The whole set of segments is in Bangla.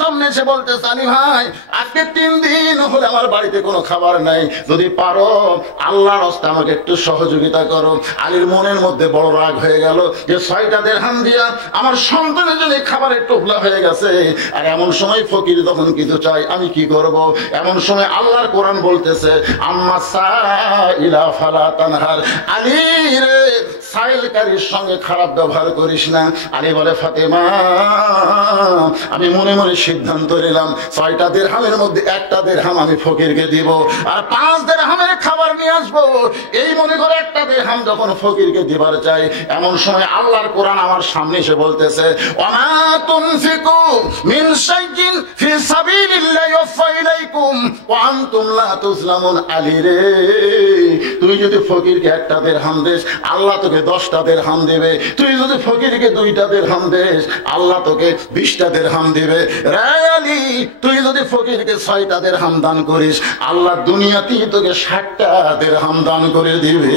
সামনে এসে বলতেছে, আলী ভাই আজকে 3 দিন হলে আমার বাড়িতে কোনো খাবার নাই, যদি পারো আল্লাহর রাস্তায় আমাকে একটু সহযোগিতা করো। আলীর মনের মধ্যে বড় রাগ হয়ে গেল যে 6টা দিরহাম দিয়া আমার সন্তানের জন্য খাবারের টোপলা হয়ে গেছে, আর এমন সময় ফকির তখন কিছু চাই, আমি কি করব? এমন সময় আল্লাহর কোরআন বলতেছে, আম্মা সাইলা ফালা তানহার, আলী রে সাইলকারীর সঙ্গে খারাপ ব্যবহার করিস না। আলী বলে, ফাতেমা আমি মনে মনে সিদ্ধান্ত নিলাম 6টা দিরহামের মধ্যে 1টা দিরহাম আমি ফকিরকে দিব, আর 5 দিরহামের খাবার নিয়ে আসবো। এই মনে করে 1টা দিরহাম যখন ফকিরকে দিবার চাই, এমন সময় আল্লাহর কোরআন আমার সামনে এসে বলতেছে, ওয়ামা তুনফিকু মিন শাইইন ফি সাবিলিল্লাহি ইউফা ইলাইকুম ওয়া আনতুম লা তুজলামুন। আলী রে তুই যদি ফকিরকে 1টা দিরহাম দেস, আল্লাহ তোকে 10টা দিরহাম দিবে। তুই যদি ফকিরকে 2টা দিরহাম দেস, আল্লাহ তোকে 20টা দিরহাম দিবে। রে আলী তুই যদি ফকিরকে 6টা দিরহাম দান করিস, আল্লাহ দুনিয়াতেই তোকে 60টা দিরহাম দান করে দিবে।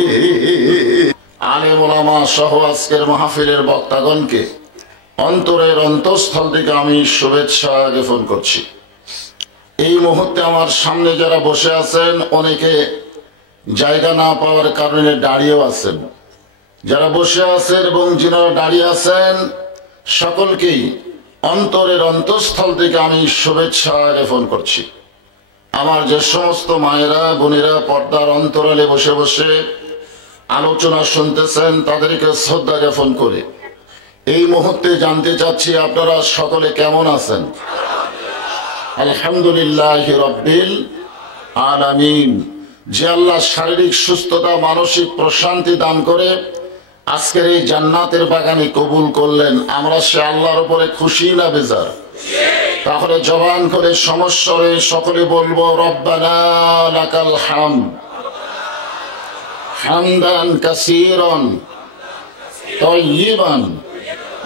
আলেম ওলামা সহ আজকের মাহফিলের বক্তাগণকে অন্তরের অন্তঃস্থল থেকে আমি শুভেচ্ছা জ্ঞাপন করছি। এই মুহূর্তে আমার সামনে যারা বসে আছেন, অনেকে জায়গা না পাওয়ার কারণে দাঁড়িয়েও আছেন। যারা বসে আছেন এবং যারা দাঁড়িয়ে আছেন, সকলকেই অন্তরের অন্তঃস্থল থেকে আমি শুভেচ্ছা জ্ঞাপন করছি। আমার যে সমস্ত মায়েরা বোনেরা পর্দার অন্তরালে বসে বসে আলোচনা শুনতেছেন, তাদেরকে শ্রদ্ধা জ্ঞাপন করে এই মুহূর্তে জানতে চাচ্ছি আপনারা সকলে কেমন আছেন? আলহামদুলিল্লাহ রাব্বিল আলামিন। যে আল্লাহ শারীরিক সুস্থতা মানসিক প্রশান্তি দান করে আজকের এই জান্নাতের বাগানে কবুল করলেন, আমরা সে আল্লাহর উপরে খুশি না বেজার? তাহলে জবান করে সমস্বরে সকলে বলবো, রব্বানা লাকাল হামদ হামদান কাসীরান তাইয়িবান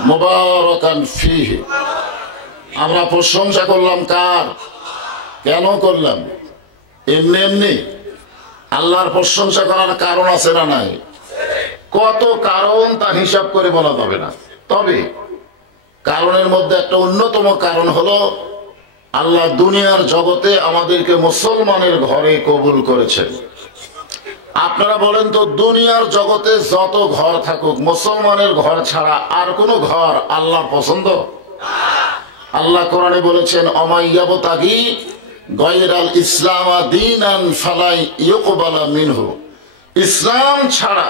মুবারাকান ফীহি। আমরা প্রশংসা করলাম কার? কেন করলাম? এমনি এমনি? আল্লাহর প্রশংসা করার কারণ আছে না নাই? কত কারণ তা হিসাব করে বলা যাবে না। তবে কারণের মধ্যে একটা অন্যতম কারণ হলো আল্লাহ দুনিয়ার জগতে আমাদেরকে মুসলমানের ঘরে কবুল করেছেন। আপনারা বলেন তো, দুনিয়ার জগতে যত ঘর থাকুক, মুসলমানের ঘর ছাড়া আর কোন ঘর আল্লাহর পছন্দ? আল্লাহ কোরআনে বলেছেন, অমাইয়াবতাগি গায়রাল ইসলাম দীনান ফালা ইউকবালা মিনহু। ইসলাম ছাড়া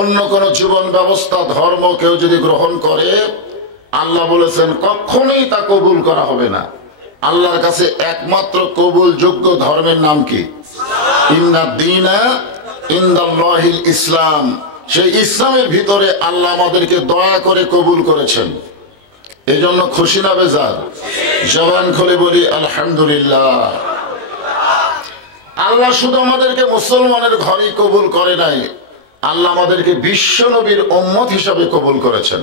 অন্য কোন জীবন ব্যবস্থা ধর্ম কেউ যদি গ্রহণ করে, আল্লাহ বলেছেন কখনোই তা কবুল করা হবে না। আল্লাহর কাছে একমাত্র কবুল যোগ্য ধর্মের নাম কি? ইন্নাদ দীনা ইনদাল্লাহিল ইসলাম। সেই ইসলামের ভিতরে আল্লাহ আমাদেরকে দয়া করে কবুল করেছেন। এই জন্য খুশি না বেজার? জবান খুলে বলি আলহামদুলিল্লাহ। আল্লাহ শুধু আমাদেরকে মুসলমানের ঘরেই কবুল করে নাই, আল্লাহ আমাদেরকে বিশ্ব নবীর উম্মত হিসাবে কবুল করেছেন।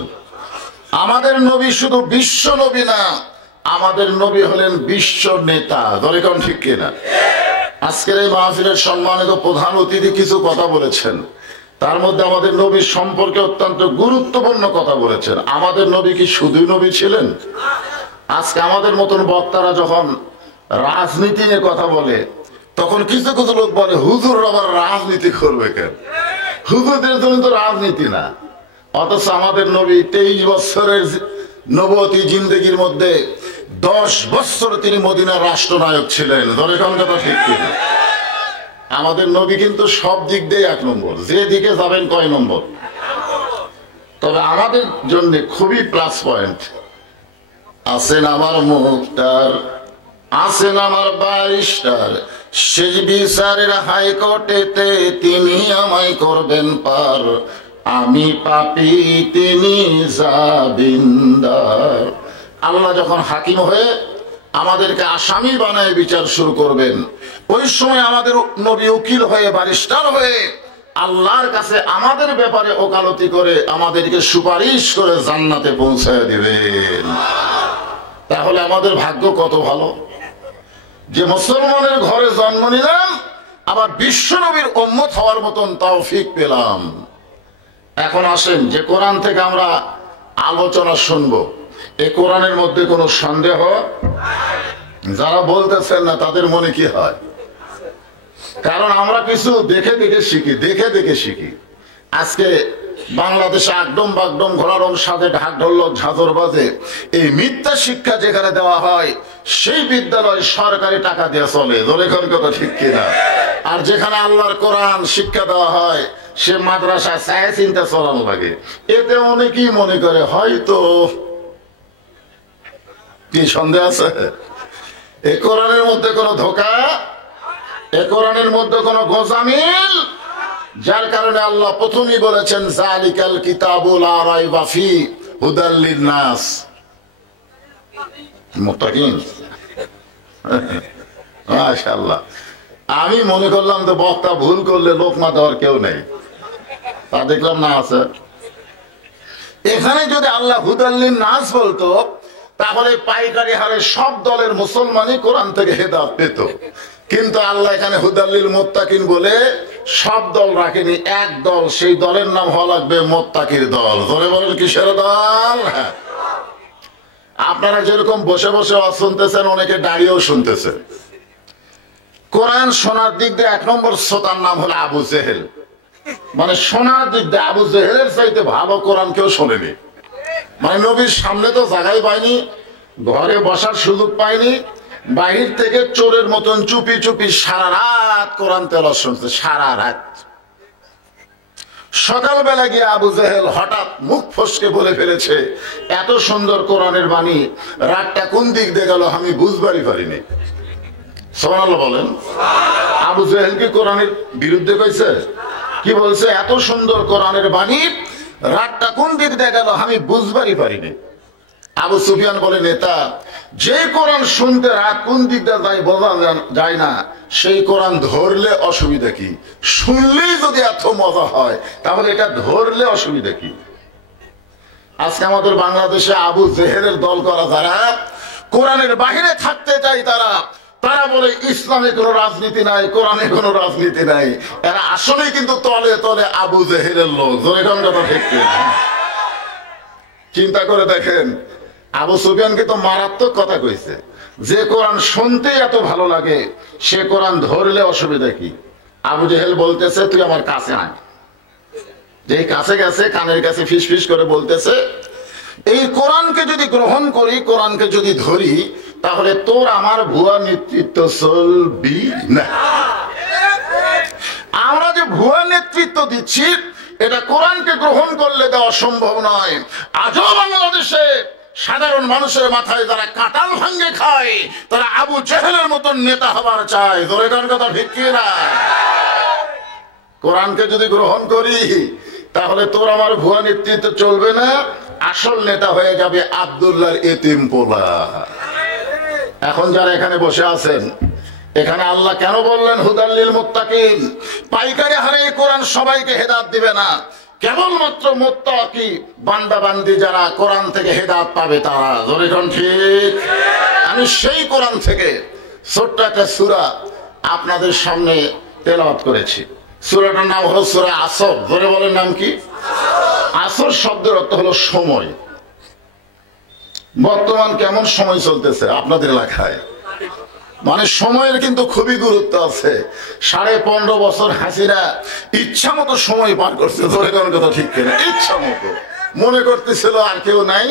আমাদের নবী শুধু বিশ্ব নবী না, আমাদের নবী হলেন বিশ্ব নেতা। ধরে কোন ঠিক কিনা? আজকের এই মাহফিলের সম্মানিত প্রধান অতিথি কিছু কথা বলেছেন, তার মধ্যে আমাদের নবী সম্পর্কে অত্যন্ত গুরুত্বপূর্ণ কথা বলেছেন। আমাদের নবী কি শুধু নবী ছিলেন? আজকে আমাদের মতন বক্তারা যখন রাজনীতি নিয়ে কথা বলে, তখন কিছু কিছু লোক বলে হুজুর আবার রাজনীতি করবে কেন? হুজুরদের জন্য তো রাজনীতি না। অথচ আমাদের নবী 23 বছরের নবতী জিন্দেগির মধ্যে 10 বছর তিনি মদিনার রাষ্ট্রনায়ক ছিলেন। ধরে কোন কথা ঠিক কিনা? আমাদের নবী কিন্তু সব দিক দিয়ে 1 নম্বর, যে দিকে যাবেন কয় নম্বর। তবে আমাদের জন্য খুবই প্লাস পয়েন্ট, আছেন আমার মুখতার, আছেন আমার ব্যারিস্টার, শেষ বিচারের হাইকোর্টেতে তিনি আমায় করবেন পার, আমি পাপী তিনি জামিনদার। আল্লাহ যখন হাকিম হয়ে আমাদেরকে আসামি বানায় বিচার শুরু করবেন, ওই সময় আমাদের নবী উকিল হয়ে ব্যারিস্টার হয়ে আল্লাহর কাছে আমাদের ব্যাপারে ওকালতি করে আমাদেরকে সুপারিশ করে জান্নাতে পৌঁছায় দিবেন। তাহলে আমাদের ভাগ্য কত ভালো যে মুসলমানের ঘরে জন্ম নিলাম, আবার বিশ্ব নবীর উম্মত হওয়ার মতন তৌফিক পেলাম। এখন আসেন যে কোরআন থেকে আমরা আলোচনা শুনবো, এ কোরআনের মধ্যে কোনো সন্দেহ? যারা বলতেছেন না তাদের মনে কি হয়? কারণ আমরা কিছু দেখে দেখে শিখি। আজকে বাংলাদেশে একদম বাগডম ঘোরারম সাথে ঢাক ঢোলক ঝাঁঝর বাজে এই মিথ্যা শিক্ষা যেখানে দেওয়া হয় সেই বিদ্যালয় সরকারি টাকা দিয়ে চলে, ধরে কথা ঠিক কিনা? আর যেখানে আল্লাহর কোরআন শিক্ষা দেওয়া হয় সে মাদ্রাসা চায় চিন্তা চলানো লাগে। এতে অনেকেই মনে করে হয়তো, কি সন্দেহ আছে? এ কোরআনের মধ্যে কোনো ধোঁকা, এ কোরআনের মধ্যে কোনো গোজামিল, যার কারণে আল্লাহ প্রথমেই বলেছেন যালিকাল কিতাবুল লা রাইবা ফি হুদাল লিন-নাস। মুত্তাকিন, মাশাআল্লাহ। আমি মনে করলাম তো বক্তা ভুল করলে লোকমা দেওয়ার কেউ নেই, তা দেখলাম না আছে। এখানে যদি আল্লাহ হুদাল লিন-নাস বলতো তাহলে পাইকারি হারে সব দলের মুসলমানই কোরআন থেকে হেদায়েত পেত। কিন্তু আল্লাহ এখানে হুদাল লিল মুত্তাকিন বলে সব দল রাখেনি, এক দল, সেই দলের নাম হওয়া লাগবে মুত্তাকির দল। ধরে বলেন কিসের দল? আপনারা যেরকম বসে বসে ওয়াজ শুনতেছেন, অনেকে দাঁড়িয়েও শুনতেছে। কোরআন শোনার দিক দিয়ে 1 নম্বর শ্রোতার নাম হলো আবু জেহেল। মানে শোনার দিক দিয়ে আবু জেহেলের চাইতে ভালো কোরআন কেউ শোনেনি। মানে নবীর সামনে তো জায়গায় পায়নি, ঘরে বসার সুযোগ পায়নি, বাহির থেকে চোরের মতন চুপি চুপি সারা রাত কোরআন তেলাওয়াত শুনছে, সারা রাত। সকালবেলা গিয়ে আবু জেহেল হঠাৎ মুখ ফসকে বলে ফেলেছে, এত সুন্দর কোরআনের বাণী, রাতটা কোন দিক দিয়ে গেল আমি বুঝবারই পারিনি। সুবহানাল্লাহ বলেন। আবু জেহেল কি কোরআনের বিরুদ্ধে কইছে? কি বলছে? এত সুন্দর কোরআনের বাণী, রাতটা কোন দিক দিয়ে গেল আমি বুঝবারই পারিনি। আবু সুফিয়ান বলে, নেতা, যে কোরআন শুনতে রাত কোন দিক দিয়ে বোঝা যায় না, সেই কোরআন ধরলে অসুবিধা কি? শুনলেই যদি এত মজা হয় তাহলে এটা ধরলে অসুবিধা কি? আজকে আমাদের বাংলাদেশে আবু জেহেলের দল করা যারা কোরআনের বাহিরে থাকতে চাই, তারা বলে ইসলামে কোনো রাজনীতি নাই, কোরআনে কোনো রাজনীতি নাই। এরা আসলেই কিন্তু তলে তলে আবু জেহেলের লোক। চিন্তা করে দেখেন, আবু সুফিয়ানকে তো মারাত্মক কথা কইছে, যে কোরআন শুনতেই এত ভালো লাগে সে কোরআন ধরলে অসুবিধা কি? আবু জেহেল বলতেছে, তুই আমার কাছে আয়। যে কাছে গেছে, কানের কাছে ফিস ফিস করে বলতেছে, এই কোরআনকে যদি গ্রহণ করি, কোরআনকে যদি ধরি, তাহলে তোর আমার ভুয়া নেতৃত্ব চলবি না। আমরা যে ভুয়া নেতৃত্ব দিচ্ছি এটা কোরআনকে গ্রহণ করলে দেওয়া সম্ভব নয়। আজও বাংলাদেশে সাধারণ মানুষের মাথায় যারা কাঁঠাল ভাঙ্গে খায় তারা আবু জেহেলের মতন নেতা হবার চায়। ধরে কোন কথা ঠিক কিনা? কোরআনকে যদি গ্রহণ করি তাহলে তোর আমার ভুয়া নেতৃত্ব চলবে না, আসল নেতা হয়ে যাবে আব্দুল্লাহর এতিম পোলা। এখন যারা এখানে বসে আছেন, এখানে আল্লাহ কেন বললেন হুদাল লিল মুত্তাকিন? পাইকারি হারে কোরআন সবাইকে হেদায়েত দিবে না, কেবলমাত্র মুত্তাকি বান্দা বান্দি যারা কোরআন থেকে হেদায়েত পাবে তারা। ধরে কোন ঠিক? আমি সেই কোরআন থেকে ছোট্ট একটা সূরা আপনাদের সামনে তেলাওয়াত করেছি। সূরাটার নাম হলো সূরা আসর। ধরে বলেন নাম কি? আসর শব্দের অর্থ হলো সময়। বর্তমান কেমন সময় চলতেছে আপনাদের এলাকায়? মানে সময়ের কিন্তু খুবই গুরুত্ব আছে। 15.5 বছর হাসিনা ইচ্ছা মতো সময় পার করছে। ধরে কোন কথা ঠিক কিনা? ইচ্ছা মতো মনে করতেছিল আর কেউ নাই।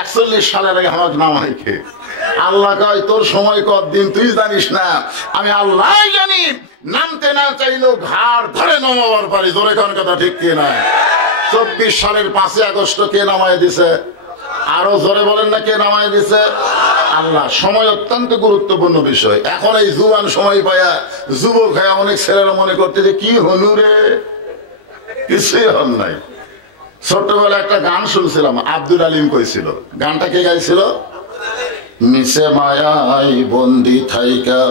41 সালের আগে আমার নামাই খেয়ে আল্লাহ কয়, তোর সময় কতদিন তুই জানিস না, আমি আল্লাহ জানি। নামতে না চাইলেও ঘাড় ধরে নামাবার পারি। ধরে কোন কথা ঠিক কিনা? 24 সালের 5 আগস্ট কে নামায় দিছে? আরো জোরে বলেন না, কে নামায় দিছে? আল্লাহ। সময় অত্যন্ত গুরুত্বপূর্ণ বিষয়। এখন এই জুয়ান সময় পায়া যুবক হয়ে অনেক ছেলেরা মনে করতে যে কি হলু রে, কিছুই হল নাই। ছোট্টবেলা একটা গান শুনছিলাম, আব্দুল আলিম কইছিল। গানটা কে গাইছিল? মিশে মায়াই বন্দি থাইকা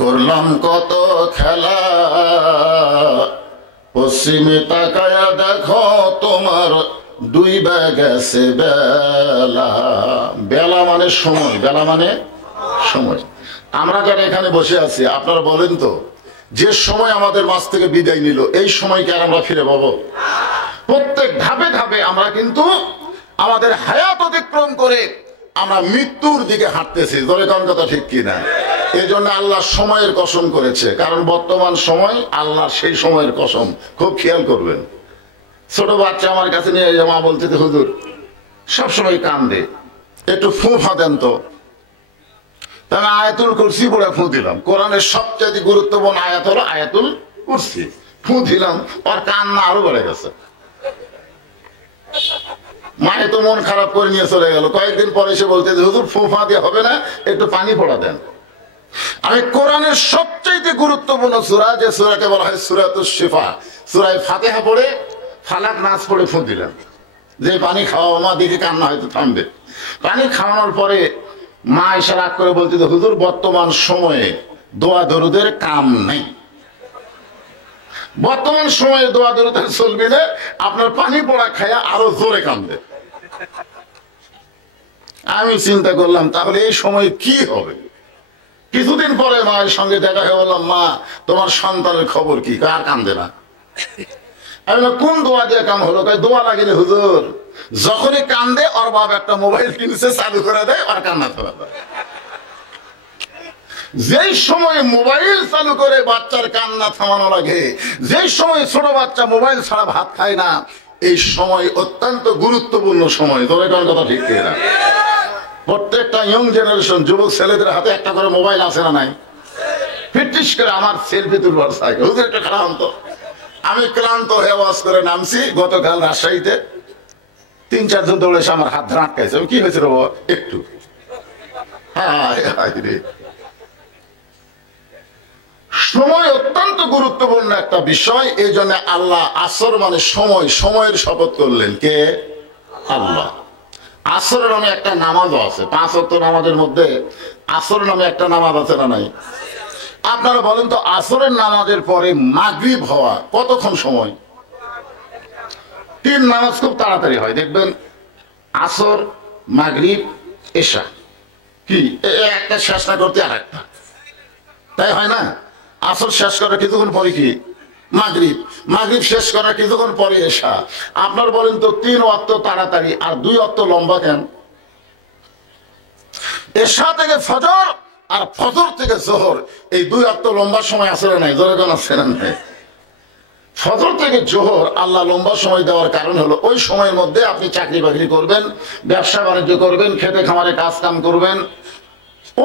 করলাম কত খেলা, পশ্চিমে তাকায়া দেখো তোমার 2 গেছে বেলা। বেলা মানে সময়, বেলা মানে সময়। আমরা যারা এখানে বসে আছি আপনারা বলেন তো, যে সময় আমাদের মাঝ থেকে বিদায় নিল এই সময়কে আর আমরা ফিরে পাবো? প্রত্যেক ধাপে ধাপে আমরা কিন্তু আমাদের হায়াত অতিক্রম করে আমরা মৃত্যুর দিকে হাঁটতেছি। ধরে কোন কথা ঠিক কিনা? এই জন্য আল্লাহ সময়ের কসম করেছে, কারণ বর্তমান সময় আল্লাহ সেই সময়ের কসম। খুব খেয়াল করবেন। ছোট বাচ্চা আমার কাছে নিয়ে মা বলতে, হুজুর সবসময় কান্দে, একটু ফুঁফা দেন তো। তাহলে আয়াতুল কুরসি পড়ে ফু দিলাম। কোরআনের সবচেয়ে গুরুত্বপূর্ণ আয়াত হলো আয়াতুল কুরসি। ফু দিলাম, আর কান্না আরো বেড়ে গেছে। মায়ে তো মন খারাপ করে নিয়ে চলে গেল। কয়েকদিন পরে এসে বলতে, হুজুর ফুঁফা দিয়ে হবে না, একটু পানি পড়া দেন। আমি কোরআনের সবচেয়ে গুরুত্বপূর্ণ সূরা, যে সূরাকে বলা হয় সূরাতুশ শিফা, সূরা ফাতিহা পড়ে ফালাক নাস পড়ে ফু দিলাম, যে পানি খাওয়া মা, দিকে কান্না হয়তো থামবে। পানি খাওয়ানোর পরে মা এসে রাগ করে বলতে, হুজুর বর্তমান সময়ে দোয়া দরুদের কাম নেই, বর্তমান সময়ে দোয়া দরুদের চলবে না, আপনার পানি পড়া খায়া আরো জোরে কান্দে। আমি চিন্তা করলাম তাহলে এই সময় কি হবে। কিছুদিন পরে মায়ের সঙ্গে দেখা হয়ে বললাম, মা তোমার সন্তানের খবর কি? কার কান্দে না? আমি কোন দোয়া দিয়ে কাম হলো? দোয়া লাগে হুজুর, যখনই কান্দে ওর বাপ একটা মোবাইল কিনছে, চালু করে দেয়, আর কান্না থামা যায়। যেই সময় মোবাইল চালু করে বাচ্চার কান্না থামানো লাগে, যেই সময় ছোট বাচ্চা মোবাইল ছাড়া ভাত খায় না, এই সময় অত্যন্ত গুরুত্বপূর্ণ সময়। তবে কোন কথা ঠিক না? প্রত্যেকটা ইয়ং জেনারেশন, যুবক ছেলেদের হাতে একটা করে মোবাইল আছে না নাই? ফিটিস করে আমার সেলফি তুলবার চাই, হুজুর একটা ক্লান্ত। আমি ক্লান্ত হয়ে ওয়াজ করে নামছি গতকাল রাজশাহীতে। 3-4 জন দৌড়ে এসে আমার হাত ধরে আটকাইছে। কি হয়েছে রে বাবা? একটু। সময় অত্যন্ত গুরুত্বপূর্ণ একটা বিষয়। এই জন্য আল্লাহ আসর মানে সময়, সময়ের শপথ করলেন। কে? আল্লাহ। আসর নামে একটা নামাজও আছে। 5 ওয়াক্ত নামাজের মধ্যে আসর নামে একটা নামাজ আছে না নাই? আপনারা বলেন তো, আসরের নামাজের পরে মাগরিব হওয়া কতক্ষণ সময়? 3 নামাজ খুব তাড়াতাড়ি হয়, দেখবেন আসর, মাগরিব, এশা। কি একটা শেষ না করতে আর একটা, তাই হয় না? আসর শেষ করার কিছুক্ষণ পরে কি মাগরিব, মাগরিব শেষ করার কিছুক্ষণ পরে এশা। আপনার বলেন তো 3 ওয়াক্ত তাড়াতাড়ি আর 2 ওয়াক্ত লম্বা কেন? এশা থেকে ফজর আর ফজর থেকে জোহর, এই 2 ওয়াক্ত লম্বা সময় আছে না নাই? জোরে কোন আছে না নাই? ফজর থেকে জোহর আল্লাহ লম্বা সময় দেওয়ার কারণ হলো ওই সময়ের মধ্যে আপনি চাকরি বাকরি করবেন, ব্যবসা বাণিজ্য করবেন, খেতে খামারে কাজ কাম করবেন,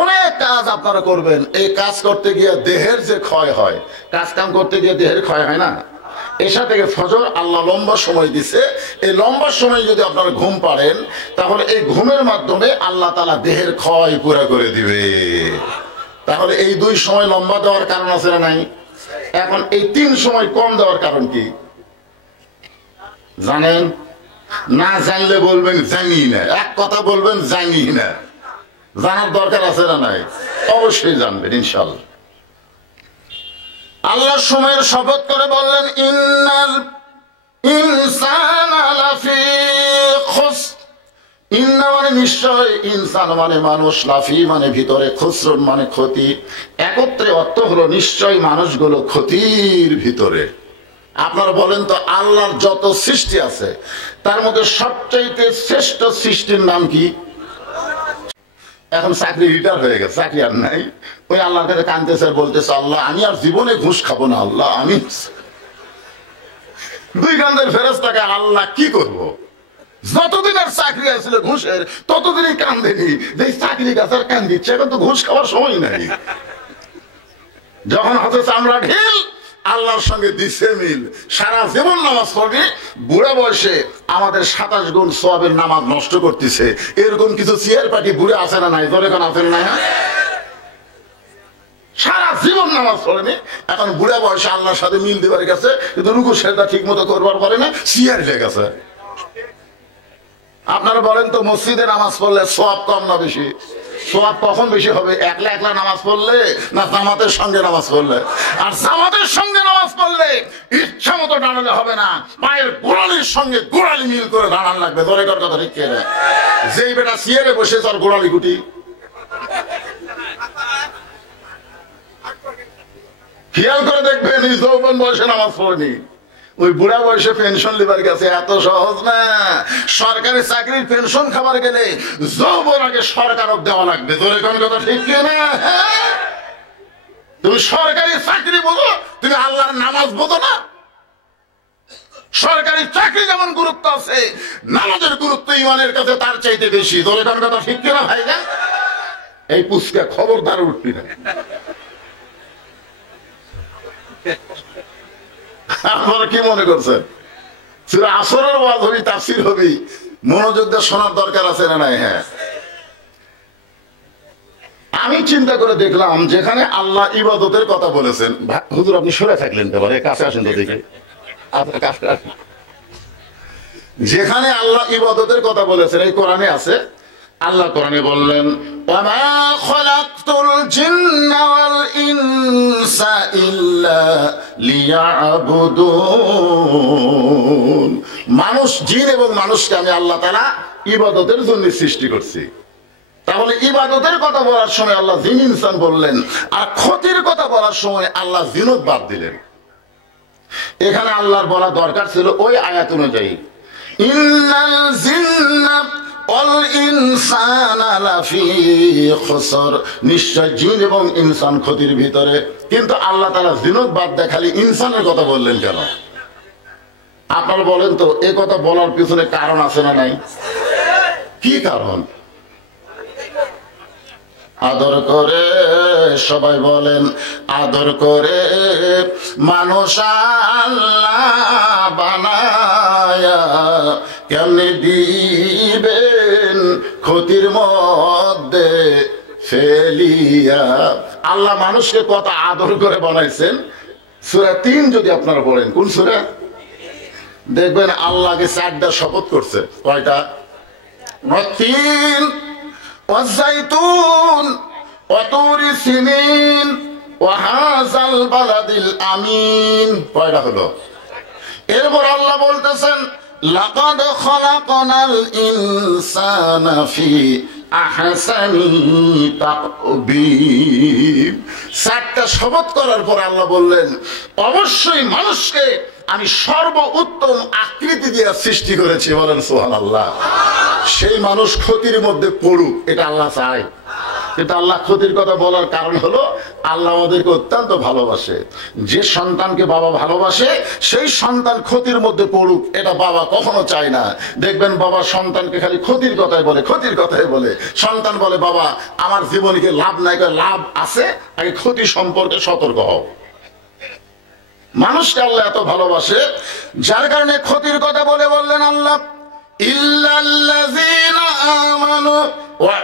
অনেক কাজ আপনারা করবেন। এই কাজ করতে গিয়ে দেহের যে ক্ষয় হয়, কাজ কাম করতে গিয়ে দেহের ক্ষয় হয় না? এশা থেকে ফজর আল্লাহ লম্বা সময় দিছে। এই লম্বা সময় যদি আপনারা ঘুম পাড়েন, তাহলে এই ঘুমের মাধ্যমে আল্লাহ তাআলা দেহের ক্ষয় পুরা করে দিবে। তাহলে এই 2 সময় লম্বা দেওয়ার কারণ আছে না নাই? এখন এই 3 সময় কম দেওয়ার কারণ কি জানেন? না জানলে বলবেন জানি না, এক কথা বলবেন জানি না। জানার দরকার আছে না নাই? অবশ্যই জানবেন ইনশাআল্লাহ। আল্লাহ সময়ের শপথ করে বললেন, ইন্নাল ইনসানা লাফি খুসর। ইন্না মানে নিশ্চয়, ইনসান মানে মানুষ, লাফি মানে ভিতরে, খুসরুন মানে ক্ষতি। একত্রে অর্থ হলো নিশ্চয় মানুষগুলো ক্ষতির ভিতরে। আপনারা বলেন তো, আল্লাহর যত সৃষ্টি আছে তার মধ্যে সবচাইতে শ্রেষ্ঠ সৃষ্টির নাম কি? এখন চাকরি রিটায়ার হয়ে গেছে, চাকরি আর নাই। ওই আল্লাহর কাছে কাঁদতেছে, বলতেছে, আল্লাহ আমি আর জীবনে ঘুষ খাবো না। আল্লাহ আমি 2 কান্দের ফেরেশতাকে আল্লাহ কি করব? যতদিন আর চাকরি আসছিল ঘুষের, ততদিনই কান্দেনি যে চাকরি গাছ আর কান দিচ্ছে। এখন তো ঘুষ খাওয়ার সময় নাই। যখন হাতে চামড়া ঢিল, আল্লাহর সঙ্গে দিছে মিল, সারা জীবন নামাজ পড়বে, বুড়া বয়সে আমাদের 27 গুণ সওয়াবের নামাজ নষ্ট করতেছে। এরকম কিছু চেয়ার পার্টি বুড়ে আছে না নাই? ধরে কোন আছে না? সারা জীবন নামাজ পড়েনি, এখন বুড়া বয়সে আল্লাহর সাথে মিল দেবার গেছে, কিন্তু রুকু সেজদা ঠিক মতো করবার পারে না, চেয়ার হয়ে গেছে। আপনারা বলেন তো, মসজিদে নামাজ পড়লে সওয়াব কম না বেশি? সওয়াব কখন বেশি হবে? একলা একলা নামাজ পড়লে না জামাতের সঙ্গে নামাজ পড়লে? আর জামাতের সঙ্গে নামাজ পড়লে ইচ্ছা মতো দাঁড়ালে হবে না, পায়ের গোড়ালির সঙ্গে গোড়ালি মিল করে দাঁড়ান লাগবে। ধরে কর কথা ঠিক না? যেই বেটা চেয়ারে বসে তার গোড়ালি গুটি, খেয়াল করে দেখবেন, এই যৌবন বয়সে নামাজ পড়েনি, ওই বুড়া বয়সে পেনশন লিবার কাছে এত সহজ না। সরকারি চাকরির পেনশন খাবার গেলে যৌবন আগে সরকারক দেওয়া লাগবে। তোর কোন কথা ঠিক না? তুমি সরকারি চাকরি বোঝো, তুমি আল্লাহর নামাজ বোঝো না। সরকারি চাকরি যেমন গুরুত্ব আছে, নামাজের গুরুত্ব ইমানের কাছে তার চাইতে বেশি। তোর কোন কথা ঠিক না ভাই? এই পুস্কা খবরদার উঠবি না। আপনারা কি মনে করছেন সূরা আসরের ওয়াজ হবে, তাফসীর হবে, মনোযোগ দিয়ে শোনার দরকার আছে না নাই? হ্যাঁ, আমি চিন্তা করে দেখলাম যেখানে আল্লাহ ইবাদতের কথা বলেছেন। হুজুর আপনি সরে থাকলেন, এবারে কাছে আসেন তো দেখি, আপনার কাছে আসেন। যেখানে আল্লাহ ইবাদতের কথা বলেছেন এই কোরআনে আছে। আল্লাহ কোরআনে বললেন, ওয়ামা খালাকতুল জিন্না ওয়াল ইনসা ইল্লা লিয়াবুদুন। মানুষ, জিন এবং মানুষকে আমি আল্লাহ তাআলা ইবাদতের জন্য সৃষ্টি করছি। তাহলে ইবাদতের কথা বলার সময় আল্লাহ জিন ইনসান বললেন, আর ক্ষতির কথা বলার সময় আল্লাহ জিনত বাদ দিলেন। এখানে আল্লাহর বলা দরকার ছিল ওই আয়াত অনুযায়ী, ইন্নাল জিন্না ওয়াল ইনসানা লাফি খুসর, নিশ্চয় জিন এবং ইনসান ক্ষতির ভিতরে। কিন্তু আল্লাহ তাআলা জিনত বাদ দিয়ে খালি ইনসানের কথা বললেন কেন? আপনারা বলেন তো, এই কথা বলার পিছনে কারণ আছে না নাই? কি কারণ? আদর করে, সবাই বলেন, আদর করে মানুষ আল্লাহ বানায়া কেমনে দিবেন ক্ষতির মধ্যে ফেলিয়া। আল্লাহ মানুষকে কত আদর করে বানাইছেন। সূরা ৩ যদি আপনারা পড়েন, কোন সূরা? দেখবেন আল্লাহকে ৪টা শপথ করছে। কয়টা? ৩, ওয়াজাইতুন ওয়াতুরি সিনিন ওয়াহাযাল বালাদিল আমিন। কয়টা হলো? এরপর আল্লাহ বলতেছেন, লাকাদ খালাকনাল ইনসানা ফি আহসানি তাকবীর। ৪টা শপথ করার পর আল্লাহ বললেন, অবশ্যই মানুষকে আমি সর্বোত্তম আকৃতি দিয়ে সৃষ্টি করেছি। বলেন সুবহানাল্লাহ। সেই মানুষ ক্ষতির মধ্যে পড়ুক, এটা আল্লাহ চায়। কিন্তু আল্লাহ ক্ষতির কথা বলার কারণ হলো আল্লাহ আমাদেরকে অত্যন্ত ভালোবাসে। যে সন্তানকে বাবা ভালোবাসে সেই সন্তান ক্ষতির মধ্যে পড়ুক, এটা বাবা কখনো চায় না। দেখবেন বাবা সন্তানকে খালি ক্ষতির কথাই বলে, ক্ষতির কথাই বলে। সন্তান বলে, বাবা আমার জীবনে কি লাভ নাই? লাভ আছে, আগে ক্ষতি সম্পর্কে সতর্ক হও। মানুষকে আল্লাহ এত ভালোবাসে, যার কারণে ক্ষতির কথা বলে বললেন আল্লাহ, ইল্লাল্লাযীনা আমানু ওয়া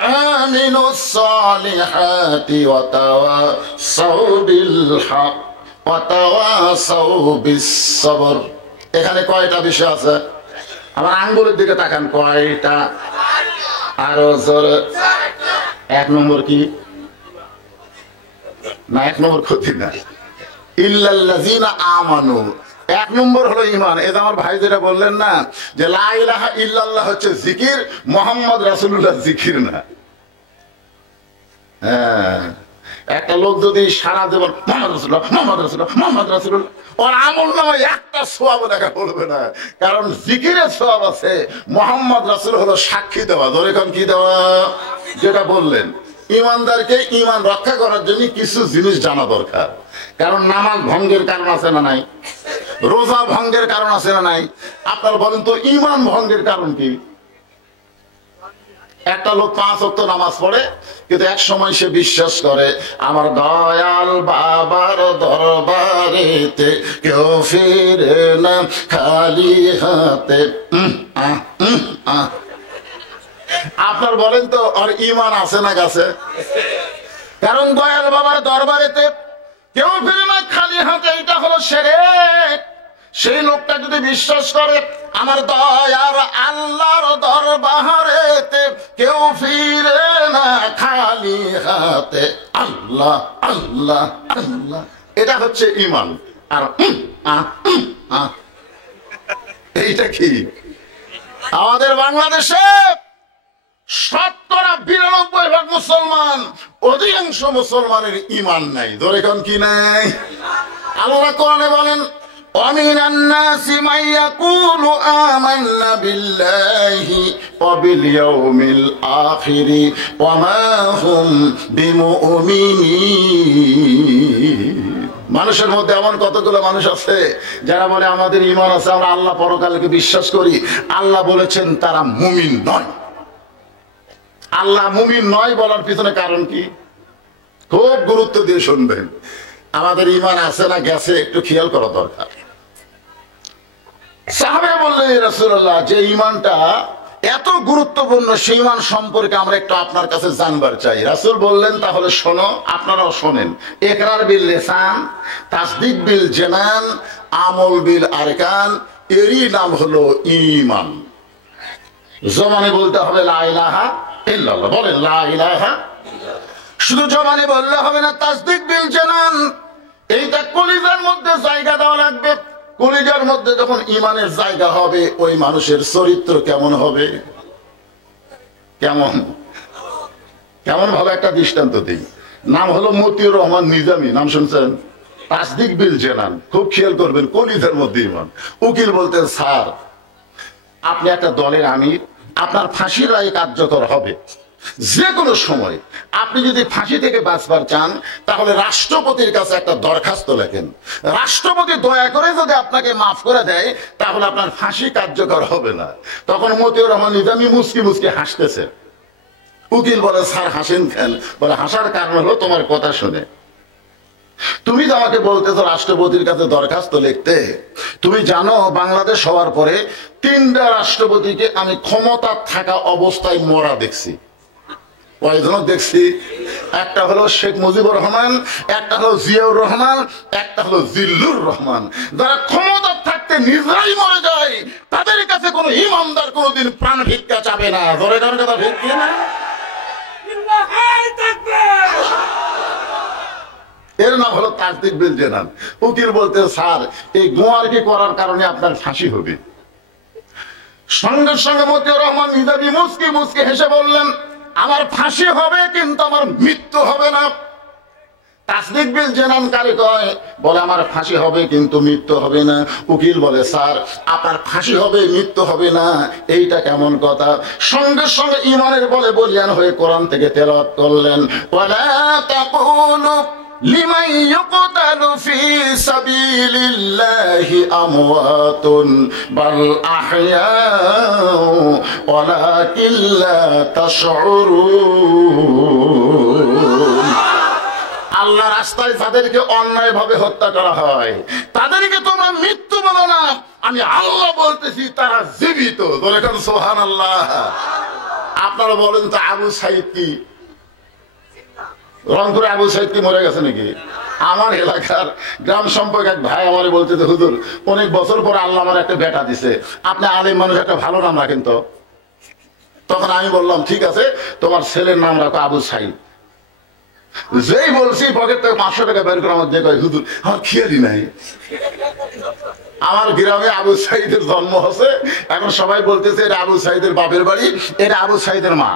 আমিলুস সালিহাতি ওয়া তাওয়াসাউ বিল হক ওয়া তাওয়াসাউ বিস সবর। এখানে কয়টা বিষয় আছে? আমার আঙ্গুলের দিকে তাকান, কয়টা? আরো জোরে। ১ নম্বর কি? না, ১ নম্বর ক্ষতি না। ইল্লাল্লাযীনা আমানু, ১ নম্বর হলো ঈমান। এই যে আমার ভাই যেটা বললেন না, যে লা ইলাহা ইল্লাল্লাহ হচ্ছে জিকির, মুহাম্মদ রাসূলুল্লাহ জিকির না। হ্যাঁ, একটা লোক যদি সারা জীবন মুহাম্মদ রাসূলুল্লাহ মুহাম্মদ রাসূলুল্লাহ মুহাম্মদ রাসূলুল্লাহ, ওর আমল নামায় একটা সওয়াব লেখা পড়বে না। কারণ জিকিরের সওয়াব আছে, মুহাম্মদ রাসূল হলো সাক্ষী দেওয়া। ধরে কোন কি দেওয়া? যেটা বললেন, ইমানদারকে ইমান রক্ষা করার জন্য কিছু জিনিস জানা দরকার। কারণ নামাজ ভঙ্গের কারণ আছে না নাই? রোজা ভঙ্গের কারণ আছে না নাই? আপনারা বলেন তো, ইমান ভঙ্গের কারণ কি? একটা লোক 5 ওয়াক্ত নামাজ পড়ে, কিন্তু এক সময় সে বিশ্বাস করে আমার দয়াল বাবার দরবারেতে কেউ ফিরে না খালি হাতে। আপনার বলেন তো, আর ইমান আছে না গাছে? কারণ দয়াল বাবার দরবারেতে কেউ ফিরে না খালি হাতে, এটা হলো শিরক। সেই লোকটা যদি বিশ্বাস করে আমার দয়ার আল্লাহর দরবারেতে কেউ ফিরে না খালি হাতে, আল্লাহ আল্লাহ আল্লাহ, এটা হচ্ছে ঈমান। আর এইটা কি? আমাদের বাংলাদেশে ৯২% মুসলমান, অধিকাংশ মুসলমানের ঈমান নাই। ধরে কোন কি নাই? আল্লাহ কোরআনে বলেন, ومن الناس من يقول آمنا بالله وباليوم الآخر وما هم بمؤمنين। মানুষের মধ্যে এমন কতগুলো মানুষ আছে যারা বলে আমাদের ঈমান আছে, আমরা আল্লাহ পরকালকে বিশ্বাস করি, আল্লাহ বলেছেন তারা মুমিন নয়। আল্লাহ মুমিন নয় বলার পিছনে কারণ কি? খুব গুরুত্ব দিয়ে শুনবেন। আমাদের ঈমান আছে না গেছে একটু খেয়াল করা দরকার। সাহাবায়ে বললেন, রাসূলুল্লাহ, যে ঈমানটা এত গুরুত্বপূর্ণ সেই ঈমান সম্পর্কে আমরা একটু আপনার কাছে জানবার চাই। রাসূল বললেন, তাহলে শোনো, আপনারাও শোনেন। ইকরার বিল লিসান, তাসদীক বিল জানান, আমল বিল আরকান, এরই নাম হলো ঈমান। জবানে বলতে হবে লা ইলাহা ইল্লাল্লাহ, বলেন লা ইলাহা। শুধু জবানে বললে হবে না, তাসদীক বিল জানান, এইটা কলিজার মধ্যে জায়গা দেওয়া লাগবে। কলিজার মধ্যে যখন ঈমানের জায়গা হবে, ওই মানুষের চরিত্র কেমন হবে? কেমন কেমন ভালো একটা দৃষ্টান্ত দিই। নাম হলো মতিউর রহমান নিজামী, নাম শুনছেন? তাসদীক বিল জানান, খুব খেয়াল করবেন, কলিজার মধ্যে ঈমান। উকিল বলতেন, স্যার আপনি একটা দলের আমির, আপনার ফাঁসির রায় কার্যকর হবে যে কোনো সময়। আপনি যদি ফাঁসি থেকে বাঁচবার চান তাহলে রাষ্ট্রপতির কাছে একটা দরখাস্ত লেখেন। রাষ্ট্রপতি দয়া করে যদি আপনাকে মাফ করে দেয় তাহলে আপনার ফাঁসি কার্যকর হবে না। তখন মতিউর রহমান নিজামী মুচকি মুচকি হাসতেছে। উকিল বলে, স্যার হাসেন কেন? বলে, হাসার কারণ হলো তোমার কথা শুনে। তুমি তো আমাকে বলতেছো রাষ্ট্রপতির কাছে দরখাস্ত লিখতে। তুমি জানো বাংলাদেশ হওয়ার পরে 3টা রাষ্ট্রপতিকে আমি ক্ষমতা থাকা অবস্থায় মরা দেখছি। কয়জন দেখছি? একটা হলো শেখ মুজিবুর রহমান, একটা হলো জিয়াউর রহমান, একটা হলো জিল্লুর রহমান। যারা ক্ষমতা থাকতে নিজেরাই মরে যায়, তাদের কাছে কোনো ইমানদার কোনোদিন প্রাণ ভিক্ষা চাবে না। ধরে কারণ কথা ভিক্ষে না, এর নাম হলো তাসদীক বিল জানান। উকিল বলতে, স্যার এই গোয়ারকি করার কারণে আপনার ফাঁসি হবে। সঙ্গে সঙ্গে মতিউর রহমান নিজামী মুচকি মুচকি হেসে বললেন, আমার ফাঁসি হবে কিন্তু আমার মৃত্যু হবে না। তাসদীক বিল জানান কারে কয়? বলে, আমার ফাঁসি হবে কিন্তু মৃত্যু হবে না। উকিল বলে, স্যার আপনার ফাঁসি হবে মৃত্যু হবে না, এইটা কেমন কথা? সঙ্গে সঙ্গে ঈমানের বলে বলিয়ান হয়ে কোরআন থেকে তেলাওয়াত করলেন, ওয়ালা তাকুলু লিমান ইউকতালু ফি সাবিলিল্লাহি আমওয়াতুন বাল আহইয়াউ ওয়ালাকিন লা তাশউরুন। আল্লাহ রাস্তায় যাদেরকে অন্যায় ভাবে হত্যা করা হয় তাদেরকে তোমরা মৃত্যু বলো না, আমি আল্লাহ বলতেছি তারা জীবিত। বলেন সুবহানাল্লাহ। আপনারা বলেন তো আবু সাইদ কি? রংপুরে আবু সাইদ কি মরে গেছে নাকি? আমার এলাকার গ্রাম সম্পর্কে এক ভাই আমারে বলতেছে, হুজুর অনেক বছর পর আল্লাহ আমার একটা বেটা দিছে, আপনি আলেম মানুষ একটা ভালো নাম রাখেন তো। তখন আমি বললাম, ঠিক আছে তোমার ছেলের নাম রাখো আবু সাইদ। যেই বলছি পকেট থেকে 500 টাকা বের করে আমার দিয়ে, হুজুর আমার খেয়ালই নাই, আমার গ্রামে আবু সাইদের জন্ম হচ্ছে। এখন সবাই বলতেছে এটা আবু সাইদের বাপের বাড়ি, এটা আবু সাইদের মা।